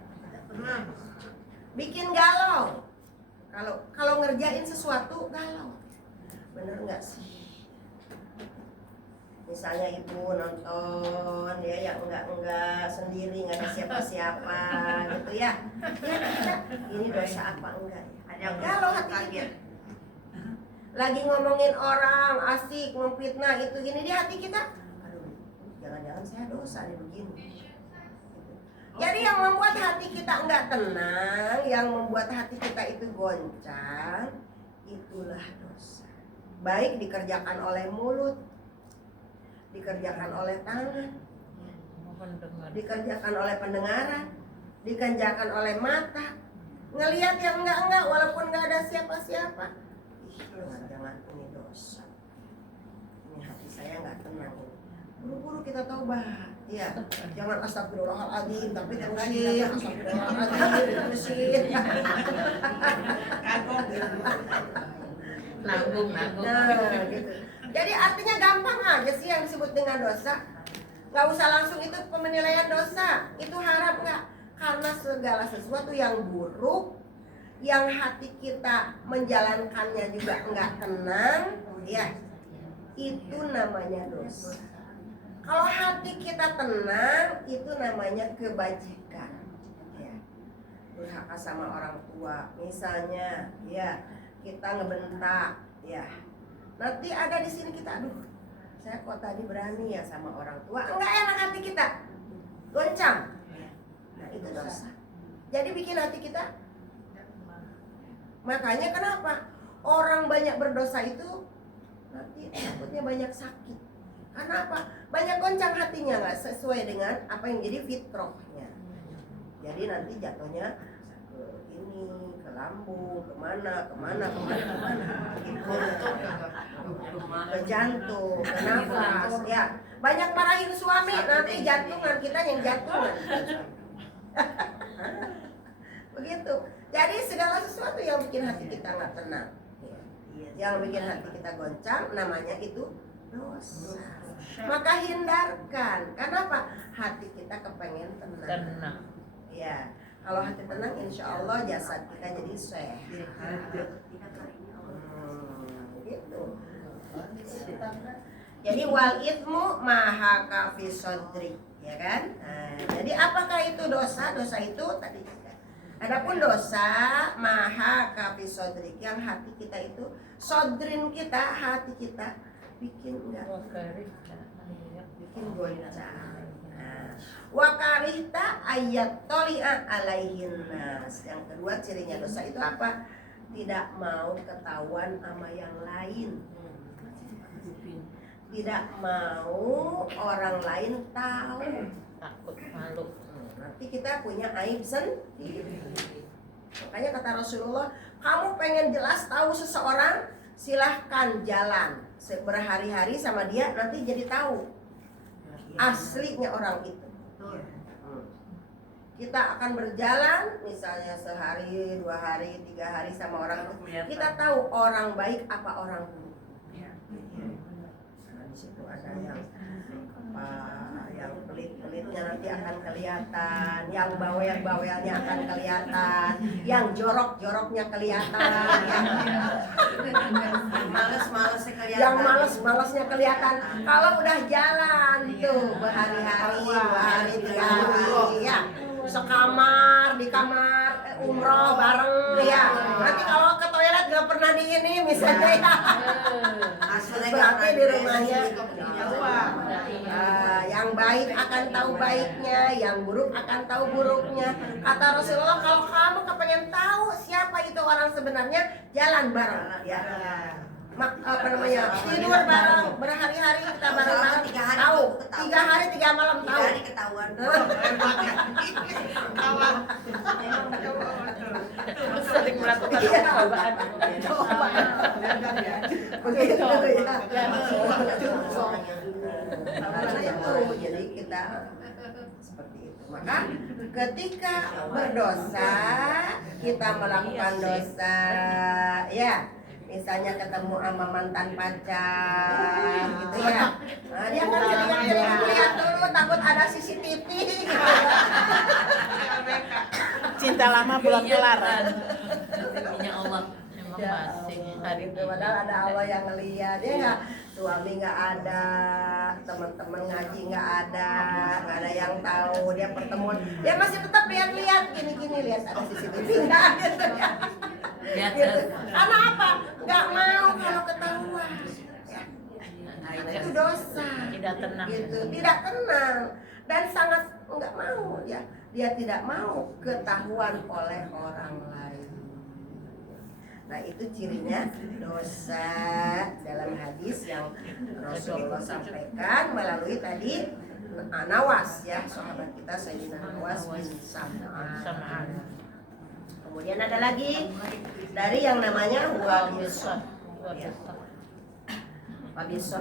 bikin galau. Kalau ngerjain sesuatu galau, bener nggak sih? Misalnya ibu nonton ya yang enggak sendiri, nggak ada siapa-siapa gitu ya. Ya ini dosa apa enggak? Ada galau hati kita. Lagi ngomongin orang asik memfitnah itu gini di hati kita. Aduh, jangan-jangan saya dosa nih begini. Jadi yang membuat hati kita enggak tenang, yang membuat hati kita itu goncang, itulah dosa. Baik dikerjakan oleh mulut, dikerjakan oleh tangan, dikerjakan oleh pendengaran, dikerjakan oleh mata. Ngelihat yang enggak walaupun enggak ada siapa-siapa. Jangan ini dosa. Ini hati saya enggak tenang. Buru-buru kita taubat. Ya, jangan astagfirullahaladzim, tapi terusin astagfirullahaladzim, terusin. Nanggung. Nah, gitu. Jadi artinya gampang aja sih yang disebut dengan dosa. Gak usah langsung itu penilaian dosa. Itu haram nggak? Karena segala sesuatu yang buruk, yang hati kita menjalankannya juga nggak tenang, ya itu namanya dosa. Kalau hati kita tenang, itu namanya kebajikan. Ya. Durhaka sama orang tua, misalnya, ya kita ngebentak, ya. Nanti ada di sini kita, aduh, saya kok tadi berani ya sama orang tua, enggak enak hati kita, goncang. Nah itu dosa. Jadi bikin hati kita. Makanya kenapa orang banyak berdosa itu nanti takutnya banyak sakit. Karena apa? Banyak goncang hatinya, nggak sesuai dengan apa yang jadi fitrahnya. Jadi nanti jatuhnya ini, ke lambung, kemana, gitu. Ke jantung, ke nafas, ya. Banyak marahin suami, nanti jantungan kita yang jantungan. Begitu. Jadi segala sesuatu yang bikin hati kita nggak tenang, yang bikin hati kita goncang, namanya itu dosa. Maka hindarkan. Kenapa? Hati kita kepengen tenang. Tenang. Ya, kalau hati tenang, insya Allah jasad kita jadi sehat. Gitu. Jadi wal ithmu maha kafi sodri, ya kan? Nah, jadi apakah itu dosa? Dosa itu tadi. Adapun dosa maha kafi sodri, yang hati kita itu sodrin kita, hati kita bikin enggak, bikin goncang. Wakarihta ayat tolia alaihin nas. Yang kedua cirinya dosa itu apa? Tidak mau ketahuan sama yang lain. Tidak mau orang lain tahu. Takut malu. Nanti kita punya aib sendiri. Makanya kata Rasulullah, kamu pengen jelas tahu seseorang, silahkan jalan berhari-hari sama dia, nanti jadi tahu aslinya orang itu. Kita akan berjalan misalnya sehari, 2 hari, 3 hari sama orang itu, kita tahu orang baik apa orang buruk. Nah, di situ ada yang pelit-pelitnya nanti akan kelihatan, yang bawel-bawelnya akan kelihatan, yang jorok-joroknya kelihatan, yang males-malesnya kelihatan. Kalau udah jalan tuh berhari-hari, 2 hari, 3 hari, ya sekamar di kamar umroh bareng, ya. Nanti kalau ke toilet gak pernah di ini misalnya, ya. Berarti di rumahnya yang baik akan tahu baiknya, yang buruk akan tahu buruknya. Kata Rasulullah, kalau kamu kepengen tahu siapa itu orang sebenarnya, jalan bareng, ya. Tidur bareng berhari-hari, kita bareng-bareng tahu 3 hari 3 malam tahu ketahuan. Sering melakukan percobaan. Begitu, ya. Jadi kita seperti itu. Maka ketika berdosa, kita melakukan dosa, ya. Misalnya ketemu sama mantan pacar, gitu ya. Nah, dia kan sering lihat dulu, takut ada CCTV. Gitu. Cinta lama belum kelar. Deminya Allah. Emang masih hari Gitu, padahal ada Allah yang ngeliat, ya nggak? Suami nggak ada, teman-teman ngaji nggak ada yang tahu. Dia pertemuan, dia masih tetap lihat-lihat, gini-gini, lihat ada CCTV nggak, gitu ya. Gitu. Karena apa? Nggak mau kalau ketahuan. Ya. Itu dosa. Tidak tenang. Gitu, tidak tenang dan sangat nggak mau, ya. Dia tidak mau ketahuan oleh orang lain. Nah, itu cirinya dosa dalam hadis yang Rasulullah sampaikan melalui tadi Nawas, ya, sahabat kita Sayyidina Nawas bin Sam'an. Kemudian ada lagi dari yang namanya Wabisah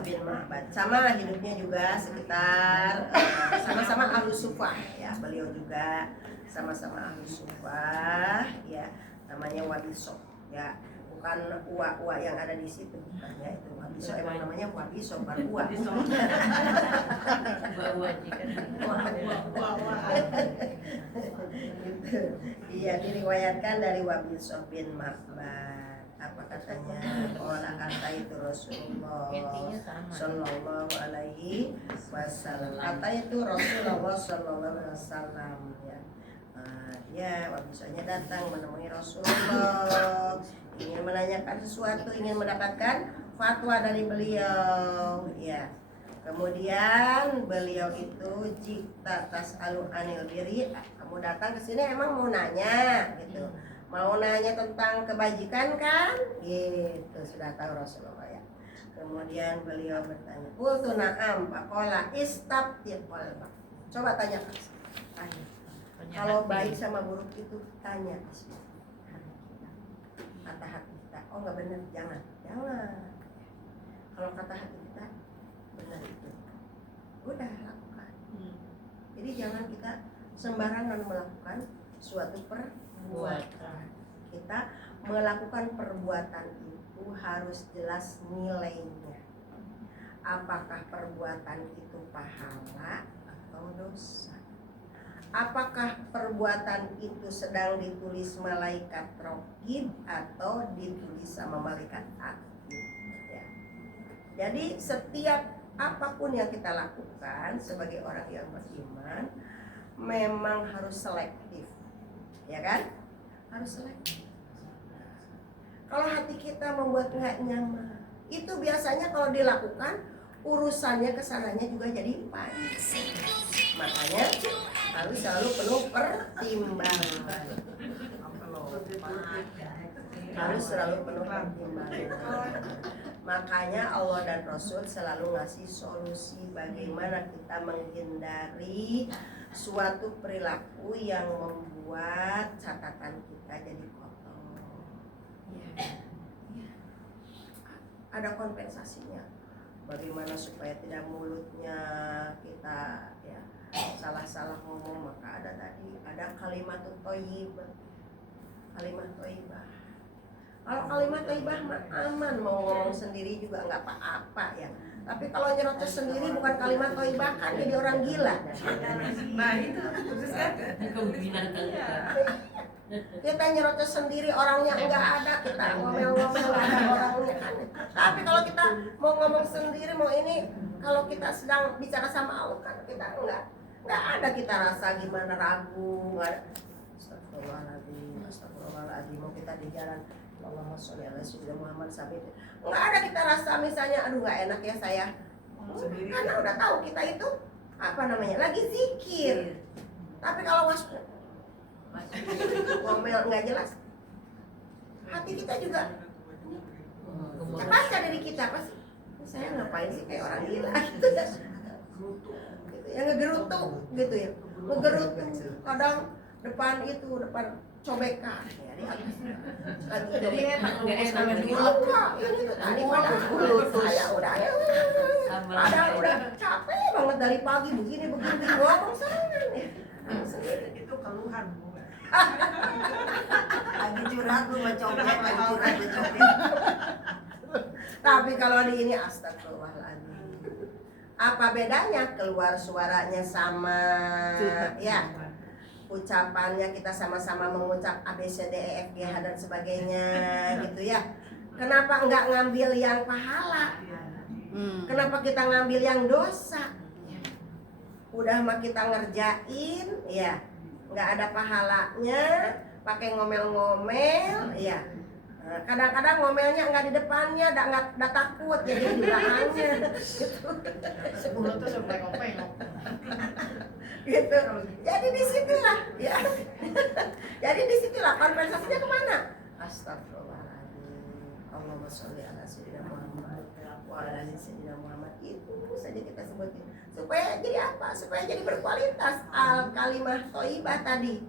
bin Ma'bad. Sama hidupnya juga sekitar sama-sama Ahlus Sufah, ya. Beliau juga sama-sama Ahlus Sufah, ya. Namanya Wabisah, ya. Bukan uwa yang ada di situ, bukan, ya. Itu Wabisah, emang namanya Wabisah, bukan uwa. Iya, diriwayatkan dari Wabisah bin Ma'bad. Apa katanya? Olah kata itu Rasulullah Sallallahu Alaihi Wasallam. Kata itu Rasulullah Sallallahu Alaihi Wasallam, ya. Ya, Wabisahnya datang menemui Rasulullah, ingin menanyakan sesuatu, ingin mendapatkan fatwa dari beliau, ya. Kemudian beliau itu jika tas'alu anil birri, kamu datang ke sini emang mau nanya, gitu. Mau nanya tentang kebajikan kan? Gitu, sudah tahu Rasulullah, ya. Kemudian beliau bertanya, "Qultu na'am, faqala istabtil qalbak." Coba tanya. Kalau baik sama buruk itu tanya. kata hati kita, oh nggak benar, jangan. Kalau kata hati kita benar itu, udah lakukan. Jadi jangan kita sembarangan melakukan suatu perbuatan. Kita melakukan perbuatan itu harus jelas nilainya. Apakah perbuatan itu pahala atau dosa? Apakah perbuatan itu sedang ditulis malaikat raqib atau ditulis sama malaikat atid? Ya. Jadi setiap apapun yang kita lakukan sebagai orang yang beriman memang harus selektif, ya kan? Harus selektif. Kalau hati kita membuat nggak nyaman, itu biasanya kalau dilakukan urusannya kesananya juga jadi panjang. Makanya harus selalu penuh pertimbangan. Harus selalu penuh pertimbangan. Makanya Allah dan Rasul selalu ngasih solusi bagaimana kita menghindari suatu perilaku yang membuat catatan kita jadi kotor. Ada kompensasinya. Bagaimana supaya tidak mulutnya kita ya salah-salah ngomong, maka ada kalimat thayyibah. Kalimat thayyibah. Kalau kalimat thayyibah mah aman, mau ngomong sendiri juga nggak apa-apa ya. Tapi kalau nyerocos sendiri bukan kalimat thayyibah kan jadi orang gila. Nah itu Kemungkinan kali. Kita nyerocos sendiri, orangnya enggak ada, kita ngomel-ngomel ada orangnya kan. Tapi kalau kita mau ngomong sendiri, mau ini, kalau kita sedang bicara sama Allah kan kita enggak ada, kita rasa gimana, ragu, enggak ada. Astagfirullahaladzim, mau kita di jalan Allahumma sholli ala sayyidina Muhammad sabit. Enggak ada kita rasa misalnya, aduh enggak enak ya saya. Karena udah tahu kita itu apa namanya, lagi zikir. Tapi kalau ngomel nggak jelas, hati kita juga terbaca dari kita pasti. Saya ngapain sih kayak orang gila gitu ya, yang ngegerutu gitu ya, ngegerutu. Kadang depan cobekan ya, lagi jadi ini tuh tadi pada saya udah udah capek banget dari pagi begini ngomong sana ya. itu keluhan. Lagi curhat lu mencopet, Tapi kalau di ini astagfirullahaladzim. Apa bedanya? Keluar suaranya sama, ya. Ucapannya kita sama-sama mengucap A B C D E F G H dan sebagainya gitu ya. Kenapa enggak ngambil yang pahala? Kenapa kita ngambil yang dosa? Udah mah kita ngerjain, ya. Nggak ada pahalanya, pakai ngomel-ngomel, ya. Kadang-kadang ngomelnya nggak di depannya, nggak takut, jadi di belakangnya. Sepuluh tuh sampai ngopeng. Gitu. Jadi disitulah, ya. Jadi disitulah kompensasinya kemana? Astagfirullahaladzim. Allahumma sholli ala sayyidina Muhammad wa ala ali sayyidina Muhammad. Itu saja kita sebutin. Supaya jadi apa? Supaya jadi berkualitas. Al kalimah thayyibah tadi.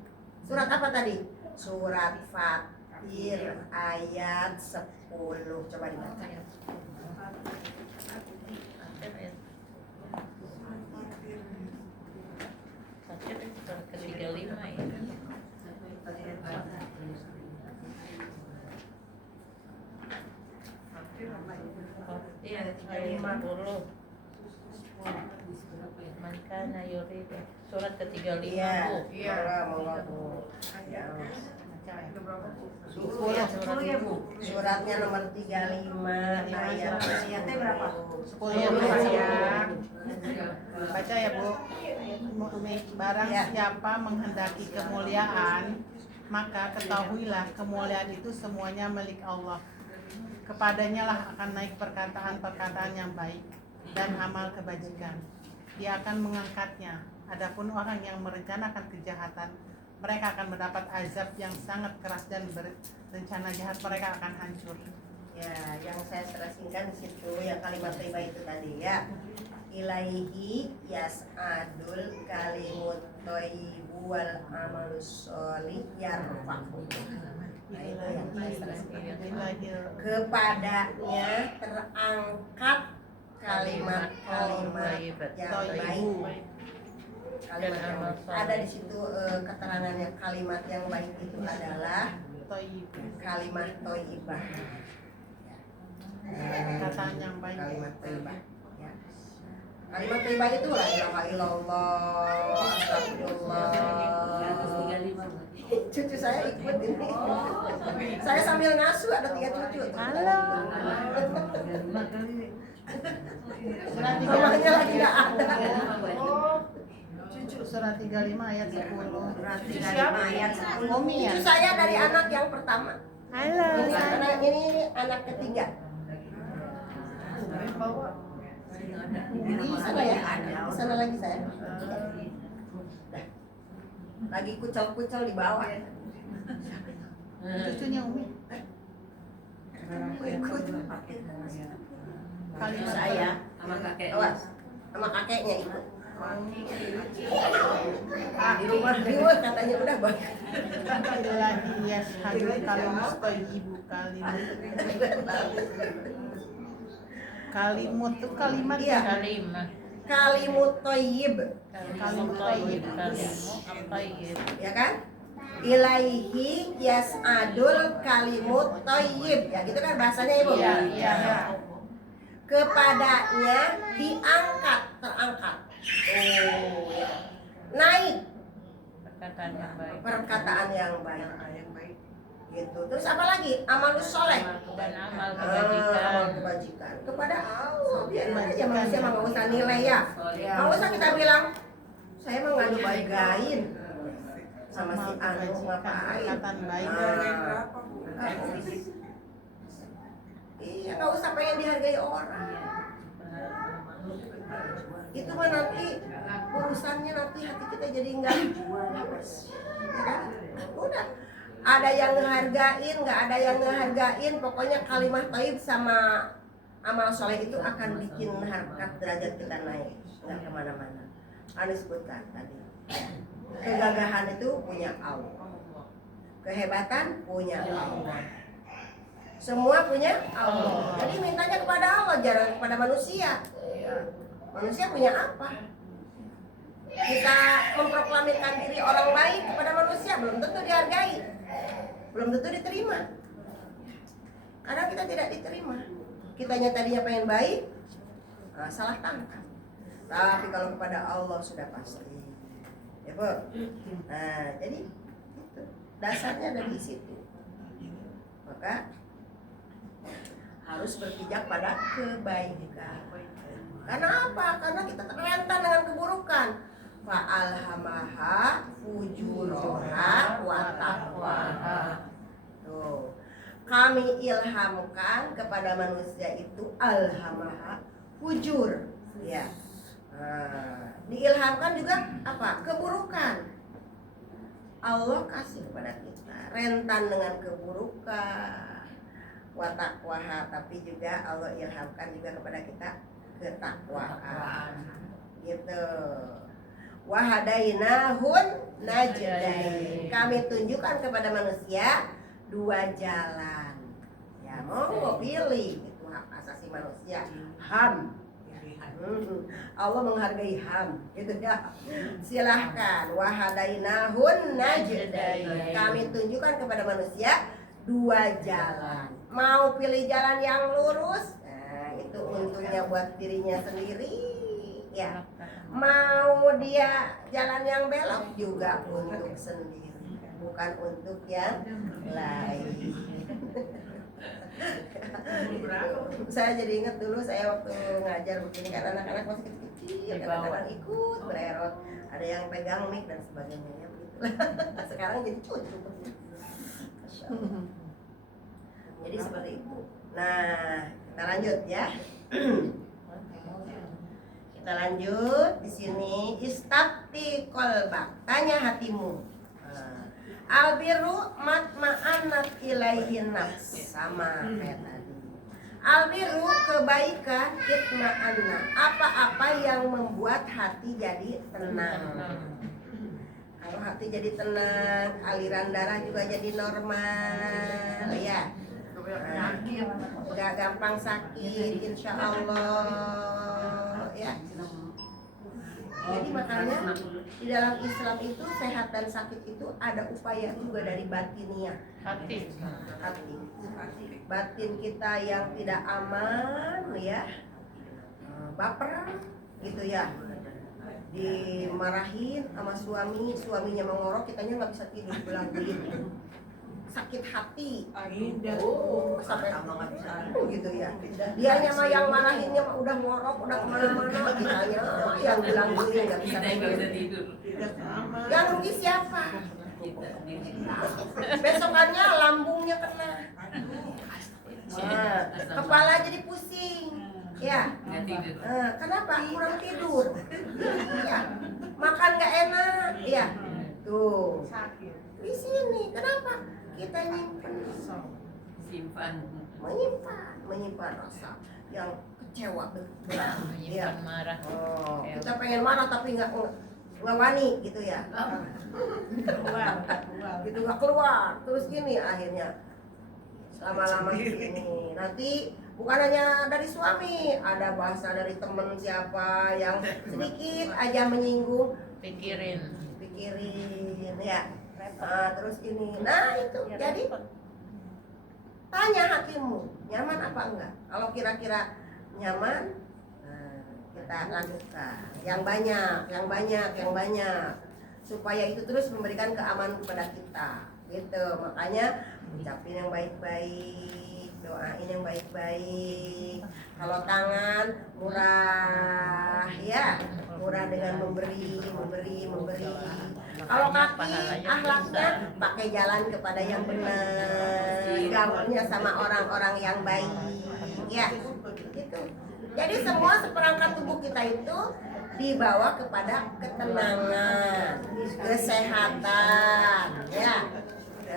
Surat apa tadi? Surat Fatir ayat 10. Coba dibaca. Surat ke-35 ya. Iya, 50. Makana yurid. Surat ke-35, Bu. Iya, monggo. Surat Bu. Suratnya nomor 35 ayat Ayatnya berapa? 10 baca ya Bu. Barang Ya. siapa menghendaki kemuliaan, maka ketahuilah kemuliaan itu semuanya milik Allah. Kepadanya lah akan naik perkataan-perkataan yang baik dan amal kebajikan. Dia akan mengangkatnya. Adapun orang yang merencanakan kejahatan, mereka akan mendapat azab yang sangat keras dan berencana jahat mereka akan hancur. ya, yang saya singkan di situ yang kalimat thayyibah itu tadi ya. Ilaihi yas'adul kalimut thayyibu wal amalus sholih yarfa'u. Nah, itu yang Kepadanya terangkat kalimat-kalimat yang baik. Kalimat yang baik. Ada di situ keterangannya, kalimat yang baik itu adalah kalimat thayyibah. Perkataan yang baik. Kalimat thayyibah. Ya. Kalimat thayyibah itu la ilaha illallah, astagfirullah. Cucu saya ikut ini. Saya sambil ngasuh, ada 3 cucu. Halo. Surat Mamanya 35 lagi nggak ada. cucu surat 35 ayat 10. Surat 35 ayat 10. Umi ya? Cucu saya dari anak yang pertama. Halo. Ini anak ketiga. Di sana ya? Di sana lagi saya. Nah, lagi kucel-kucel di bawah. Cucunya Umi. Ikut. Kalimat Saya sama kakek. Awas, sama kakeknya ikut. Di rumah katanya udah banyak. Ilahi yashhadu kalimat thayyibu kalimat. Kalimat itu kalimat Iya. kalimah Kalimut thayyib, kalimat thayyib thayyib ya kan? Ilaihi yas'adul kalimut thayyib. Ya gitu kan bahasanya Ibu. Iya, iya. Kepadanya diangkat, terangkat. Oh, ya. Naik perkataan yang baik perkataan yang baik. Gitu. Terus apa lagi? Amalus soleh. dan amal Amal kebajikan. kebajikan kepada Allah. Biar aja manusia mah nggak usah nilai ya. Nggak usah kita bilang saya mah ngadu baik-baik sama si anu ngapain. perkataan baik. Iya, nggak usah pengen dihargai orang. Itu mah nanti urusannya nanti hati kita jadi enggak ya kan? Udah ada yang ngehargain, nggak ada yang ngehargain, pokoknya kalimat thayyib sama amal soleh itu akan bikin harkat derajat kita naik, nggak kemana-mana. Anu sebutkan tadi, kegagahan itu punya Allah, kehebatan punya Allah, semua punya Allah. Jadi mintanya kepada Allah, jangan kepada manusia. Manusia punya apa? Kita memproklamirkan diri orang baik kepada manusia, belum tentu dihargai, belum tentu diterima. Karena kita tidak diterima. Kitanya tadinya pengen baik, salah tangkap. Tapi kalau kepada Allah sudah pasti. Ya Bu. Nah, jadi itu dasarnya ada di situ. Maka harus berpijak pada kebaikan. Karena apa? Karena kita rentan dengan keburukan. Fa'alhamaha fujuraha wa taqwaha. Tuh. Kami ilhamkan kepada manusia itu alhamaha fujur. Ya. Diilhamkan juga apa? Keburukan. Allah kasih kepada kita rentan dengan keburukan. Wa taqwaha, tapi juga Allah ilhamkan juga kepada kita ketakwaan. Gitu. Wahadainahun najdain. Kami tunjukkan kepada manusia 2 jalan. Ya mau pilih, itu hak asasi manusia. HAM. Allah menghargai HAM, gitu ya. Silahkan. Wahadainahun najdain. Kami tunjukkan kepada manusia 2 jalan. Mau pilih jalan yang lurus, nah itu untungnya buat dirinya sendiri. Ya, mau dia jalan yang belok juga untuk sendiri, bukan untuk yang lain. Saya jadi ingat dulu saya waktu ngajar begini kan anak-anak masih kecil-kecil, kadang-kadang ikut bererot, ada yang pegang mic dan sebagainya ya begitu. Sekarang jadi cucu. Jadi seperti itu. Nah, kita lanjut ya. Kita lanjut di sini istafti qalbak, tanya hatimu. Albiru matma'annat ilaihin nafs, sama kayak tadi. Albiru kebaikan itma'anna, apa-apa yang membuat hati jadi tenang. Kalau hati jadi tenang, aliran darah juga jadi normal, ya. Nggak gampang sakit, insya Allah, ya. Jadi makanya di dalam Islam itu sehat dan sakit itu ada upaya juga dari batiniah, Hati. hati. Batin kita yang tidak aman, ya, baper, gitu ya. Dimarahin sama suami, suaminya mengorok, kitanya nggak bisa tidur, belang-beling. Sakit hati, sampai gitu ya. Dianya mah yang marahinnya mah udah ngorok, udah kemana-mana, kitanya yang belang-beling nggak bisa Kita yang nggak bisa tidur. tidur. Yang rugi siapa? Kita sendiri. Besokannya lambungnya kena, kepala jadi pusing, ya. Nggak tidur. Kenapa? Kurang tidur, ya. Makan nggak enak, ya. Tuh, di sini kenapa? Kita Simpan. menyimpan rasa yang kecewa berat, ya. Menyimpan marah. Oh, kita pengen marah tapi nggak wani gitu ya. Gitu nggak keluar, terus gini akhirnya lama-lama gini. Nanti bukan hanya dari suami, ada bahasa dari temen siapa yang sedikit aja menyinggung, Pikirin. pikirin, ya. Terus ini, nah itu jadi tanya hatimu nyaman apa enggak. Kalau kira-kira nyaman, kita lanjutkan yang banyak supaya itu terus memberikan keamanan kepada kita, gitu. Makanya ucapin yang baik-baik, doain yang baik-baik. Kalau tangan murah, ya, murah dengan memberi. Kalau kaki akhlaknya pakai jalan kepada yang benar, gaulnya sama orang-orang yang baik, ya, gitu. Jadi semua seperangkat tubuh kita itu dibawa kepada ketenangan, kesehatan, ya.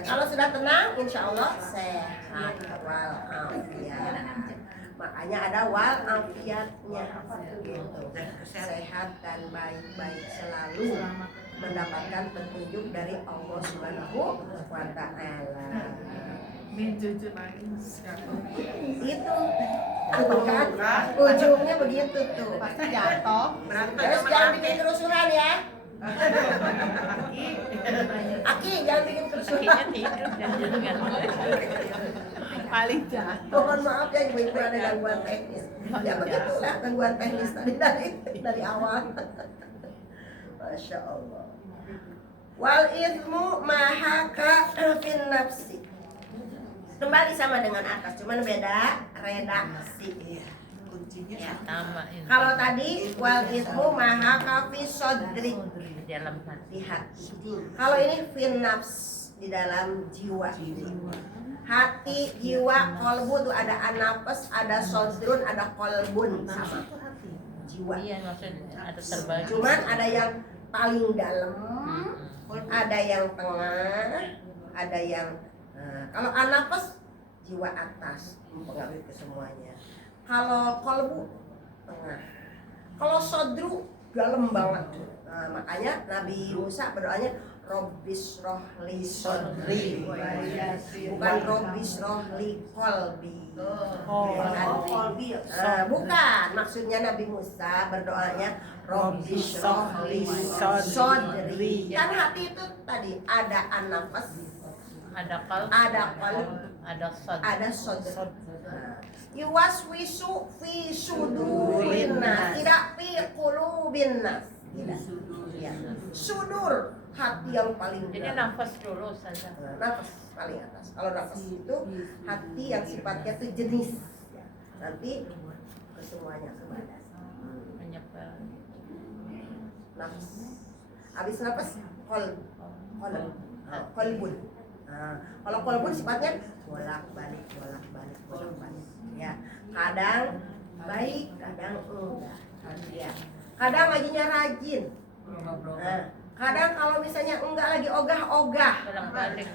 Kalau sudah tenang, insya Allah sehat walafiat. Makanya ada walafiatnya, gitu. Sehat dan baik-baik selalu, mendapatkan petunjuk dari Allah Subhanahu wa Ta'ala. Itu kan ujungnya begitu tuh. Pasti jatuh. Terus jangan bikin kerusuhan ya. Aki jangan bikin kerusuhan. Akhirnya tidur dan Paling jatuh. Mohon maaf ya ibu-ibu ada gangguan teknis. Ya begitulah gangguan teknis tadi dari awal. Masya Allah. Wal ismu mahaka fin nafsi. Kembali sama dengan atas, cuman beda redaksi. Ya. sama ini. Kalau tadi wal ismu mahaka fi sodri, Di dalam hati. di hati. Kalau ini fin nafs, di dalam jiwa. Hati, jiwa, kolbu tuh ada anafas, ada sodrun, ada kolbun, sama jiwa. Iya, maksudnya ada terbagi. Cuman ada yang paling dalam, ada yang tengah, ada yang kalau anafas jiwa atas mempengaruhi ke semuanya. Kalau kolbu tengah, kalau sodru dalam banget. Makanya Nabi Musa berdoanya Robbis rohli sodri, bukan Robbis rohli kolbi. Bukan, maksudnya Nabi Musa berdoanya Robbis rohli sodri. Kan hati itu tadi ada anafas, Ada qalb, ada qalb, ada sad. ada sodr. Yuwaswisu fi sudurin nas, tidak fi qulubin nas. Tidak. Ya. Sudur, hati yang paling Jadi dalam. nafas dulu saja. Nafas paling atas. Kalau nafas itu hati yang sifatnya itu jenis. Ya. Nanti ke semuanya ke badan. Menyebar. Nafas. Habis nafas kolbun. Kalau kolbun sifatnya bolak-balik. Ya. Kadang baik, kadang enggak. Ya. Kadang ngajinya rajin. Kadang kalau misalnya enggak lagi ogah-ogah. Bolak-balik.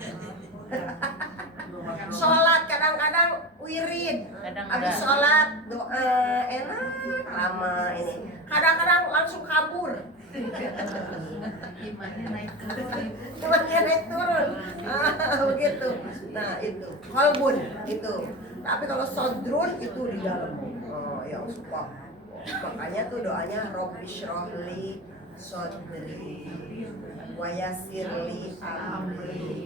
Sholat kadang-kadang wirid. Kadang Habis enggak. sholat doa enak lama ini. Kadang-kadang langsung kabur. imannya naik turun. Imannya naik turun. Begitu. Nah itu kolbun itu. Tapi kalau sodrun itu di dalam. Yang suka. Makanya tuh doanya Robbi syrahli sodri wa yassirli amri.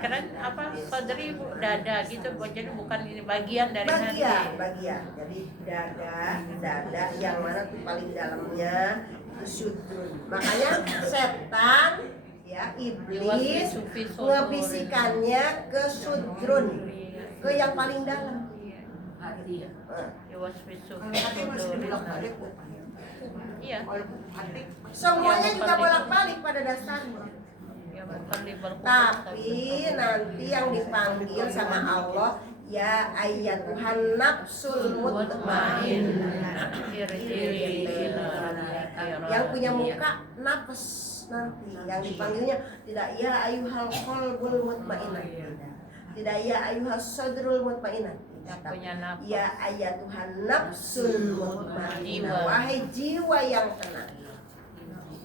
Karena apa sodri dada gitu, jadi bukan ini bagian dari Bagian. Jadi dada yang mana tuh paling dalamnya itu sudrun. Makanya setan ya iblis ngebisikannya ke sudrun, ke yang paling dalam. Hati ya. Hati masih bolak-balik. Iya. Semuanya juga bolak-balik pada dasarnya. Ya, bukan liberal. Tapi nanti yang dipanggil sama Allah ya ayyatuhan nafsul mutmainnah. Yang punya muka nafas nanti yang dipanggilnya tidak ya ayyuhal qalbul mutmainnah. Tidak ya ayyuhas sadrul mutmainnah. Punya nafas. Ya ayyatuhan nafsul mutmainnah. Wahai jiwa yang tenang.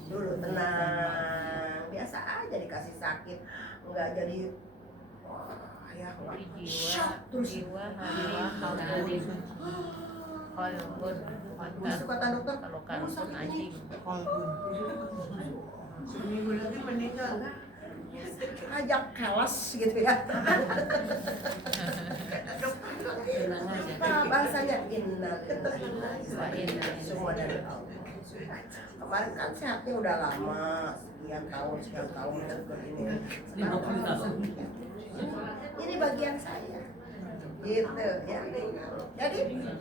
Dulu tenang, biasa aja dikasih sakit, enggak jadi wah ya shock terus. Kolbun. Masuk kata dokter, Kalau kalbun anjing. Seminggu lagi meninggal. ajak kelas gitu ya. Tenang aja. Nah, bahasanya innalillahi wa inna semua dari Allah. Kemarin kan sehatnya udah lama, sekian tahun seperti ini. 50 tahun. Ini bagian saya. Gitu ya. Jadi itu.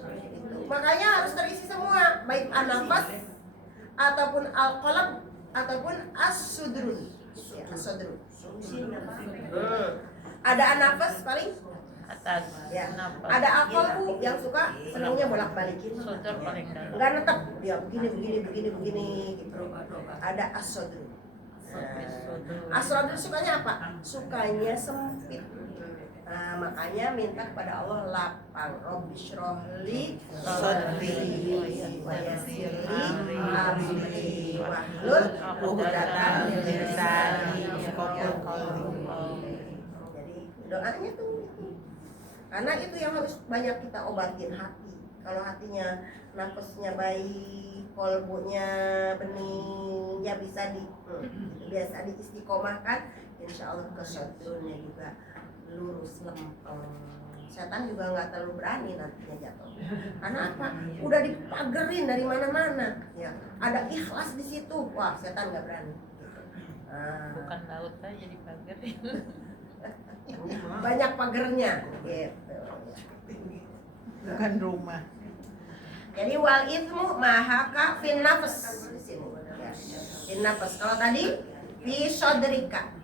Makanya harus terisi semua, baik anafas ataupun al-qalb ataupun as-sudrun. Ya, as-sudrun. Ada anafas paling Atas. ya. Nafas. Ada al-qalbu yang suka senangnya bolak-balikin. Sudut paling dalam. Enggak netep dia begini gitu. Ada as-sudrun. As-sudrun sukanya apa? Sukanya sempit. Nah, makanya minta kepada Allah lapang. Robbi syrahli sadri wa yassirli amri wahlul 'uqdatam min lisani yafqahu qawli. Jadi doanya tuh karena itu yang harus banyak kita obatin hati. Kalau hatinya nafasnya baik, kolbunya bening, ya bisa biasa diistiqomahkan, insya Allah kesadrunnya juga lurus lempeng. Setan juga nggak terlalu berani nantinya jatuh. Karena apa? Udah dipagerin dari mana-mana. Ya, ada ikhlas di situ. Wah, setan nggak berani. Bukan laut aja dipagerin. Banyak pagernya, gitu. Bukan rumah. Jadi wal ithmu mahaka fin nafas di sini. Ya. Fin nafas. Kalau tadi fi sodrika.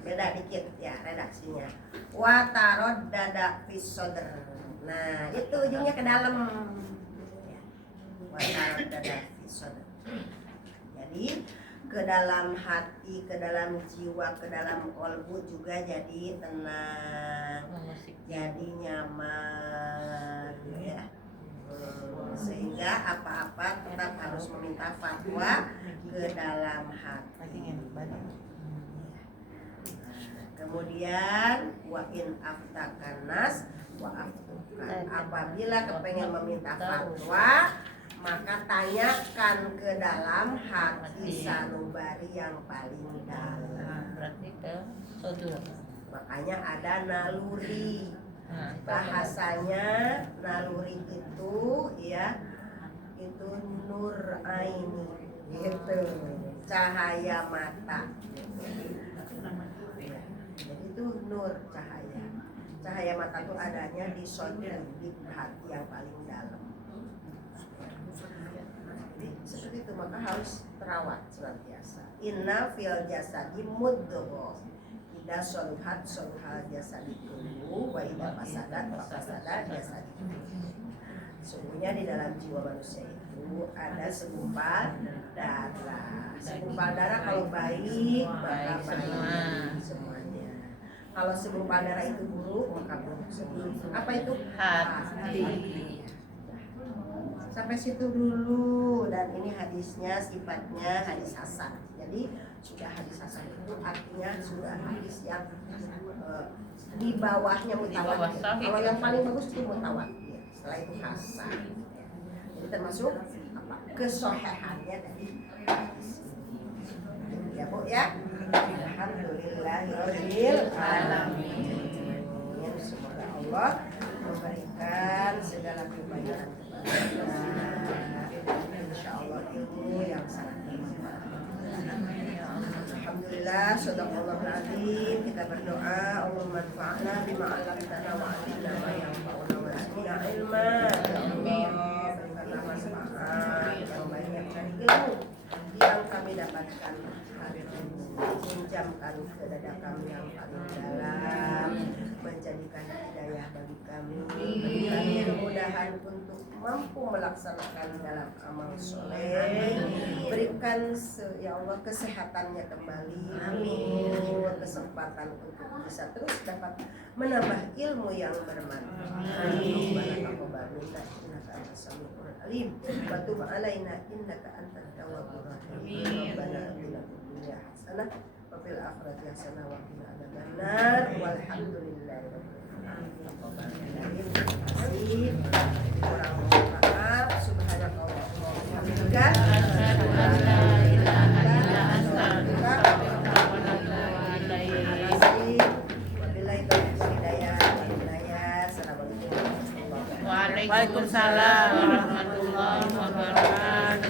Beda dikit ya redaksinya. Wa taroddada fi sodr. Nah, itu ujungnya ke dalam. Ya. Wa taroddada fi sodr. Jadi ke dalam hati, ke dalam jiwa, ke dalam kolbu juga jadi tenang, jadi nyaman, ya. Sehingga apa-apa tetap harus meminta fatwa ke dalam hati. Kemudian wa in aftakan nas wa aftukan. Apabila kepengen meminta fatwa, maka tanyakan ke dalam hati sanubari yang paling dalam. Berarti ke sudut. Makanya ada naluri. Bahasanya naluri itu ya itu nur aini gitu, cahaya mata. Jadi itu nur cahaya. Cahaya mata itu adanya di sodr, di hati yang paling dalam. Seperti itu, maka harus terawat senantiasa. Inna fil jasadi mudghah. Ida soluhat soluhal jasadi kullu wa ida fasadat fasadat jasadi kullu. Sungguhnya di dalam jiwa manusia itu ada segumpal darah. Segumpal darah kalau baik maka baik semuanya. Kalau segumpal darah itu buruk maka buruk semua. Apa itu? Hati. Sampai situ dulu, dan ini hadisnya sifatnya hadis hasan. Jadi sudah hadis hasan itu artinya sudah hadis yang di bawahnya mutawatir. sahih. Kalau yang paling bagus itu mutawatir, setelah itu hasan. Jadi termasuk apa? Kesohihannya dari hadis. Ya Bu ya. Alhamdulillahirabbil alamin. Semoga Allah memberikan segala kebaikan kepada kita. Insyaallah ilmu yang sangat bermanfaat. Alhamdulillah, sadaqallahul azim. Kita berdoa, Allahumma anfa'na bima 'allamtana wa 'allimna ma yanfa'una wa zidna ilma. Ya Allah, berikanlah manfaat yang banyak dari ilmu yang kami dapatkan hari ini. Pinjamkan ke dada kami yang paling dalam, menjadikan hidayah bagi kami, berikan kemudahan untuk mampu melaksanakan dalam amal soleh, berikan ya Allah kesehatannya kembali, kesempatan untuk bisa terus dapat menambah ilmu yang bermanfaat. Alim, wa tub alaina innaka antat tawwabur rahim. Rabbana atina fid dunya hasanah wa fil akhirati hasanah wa qina adzabannar. Walhamdulillahi rabbil alamin. Terima kasih. Kurang maaf. Subhanallah wa bihamdika. Asyhadu an la ilaha illa anta Wabillahi taufiq hidayah. Assalamualaikum warahmatullahi wabarakatuh. Waalaikumsalam warahmatullahi wabarakatuh.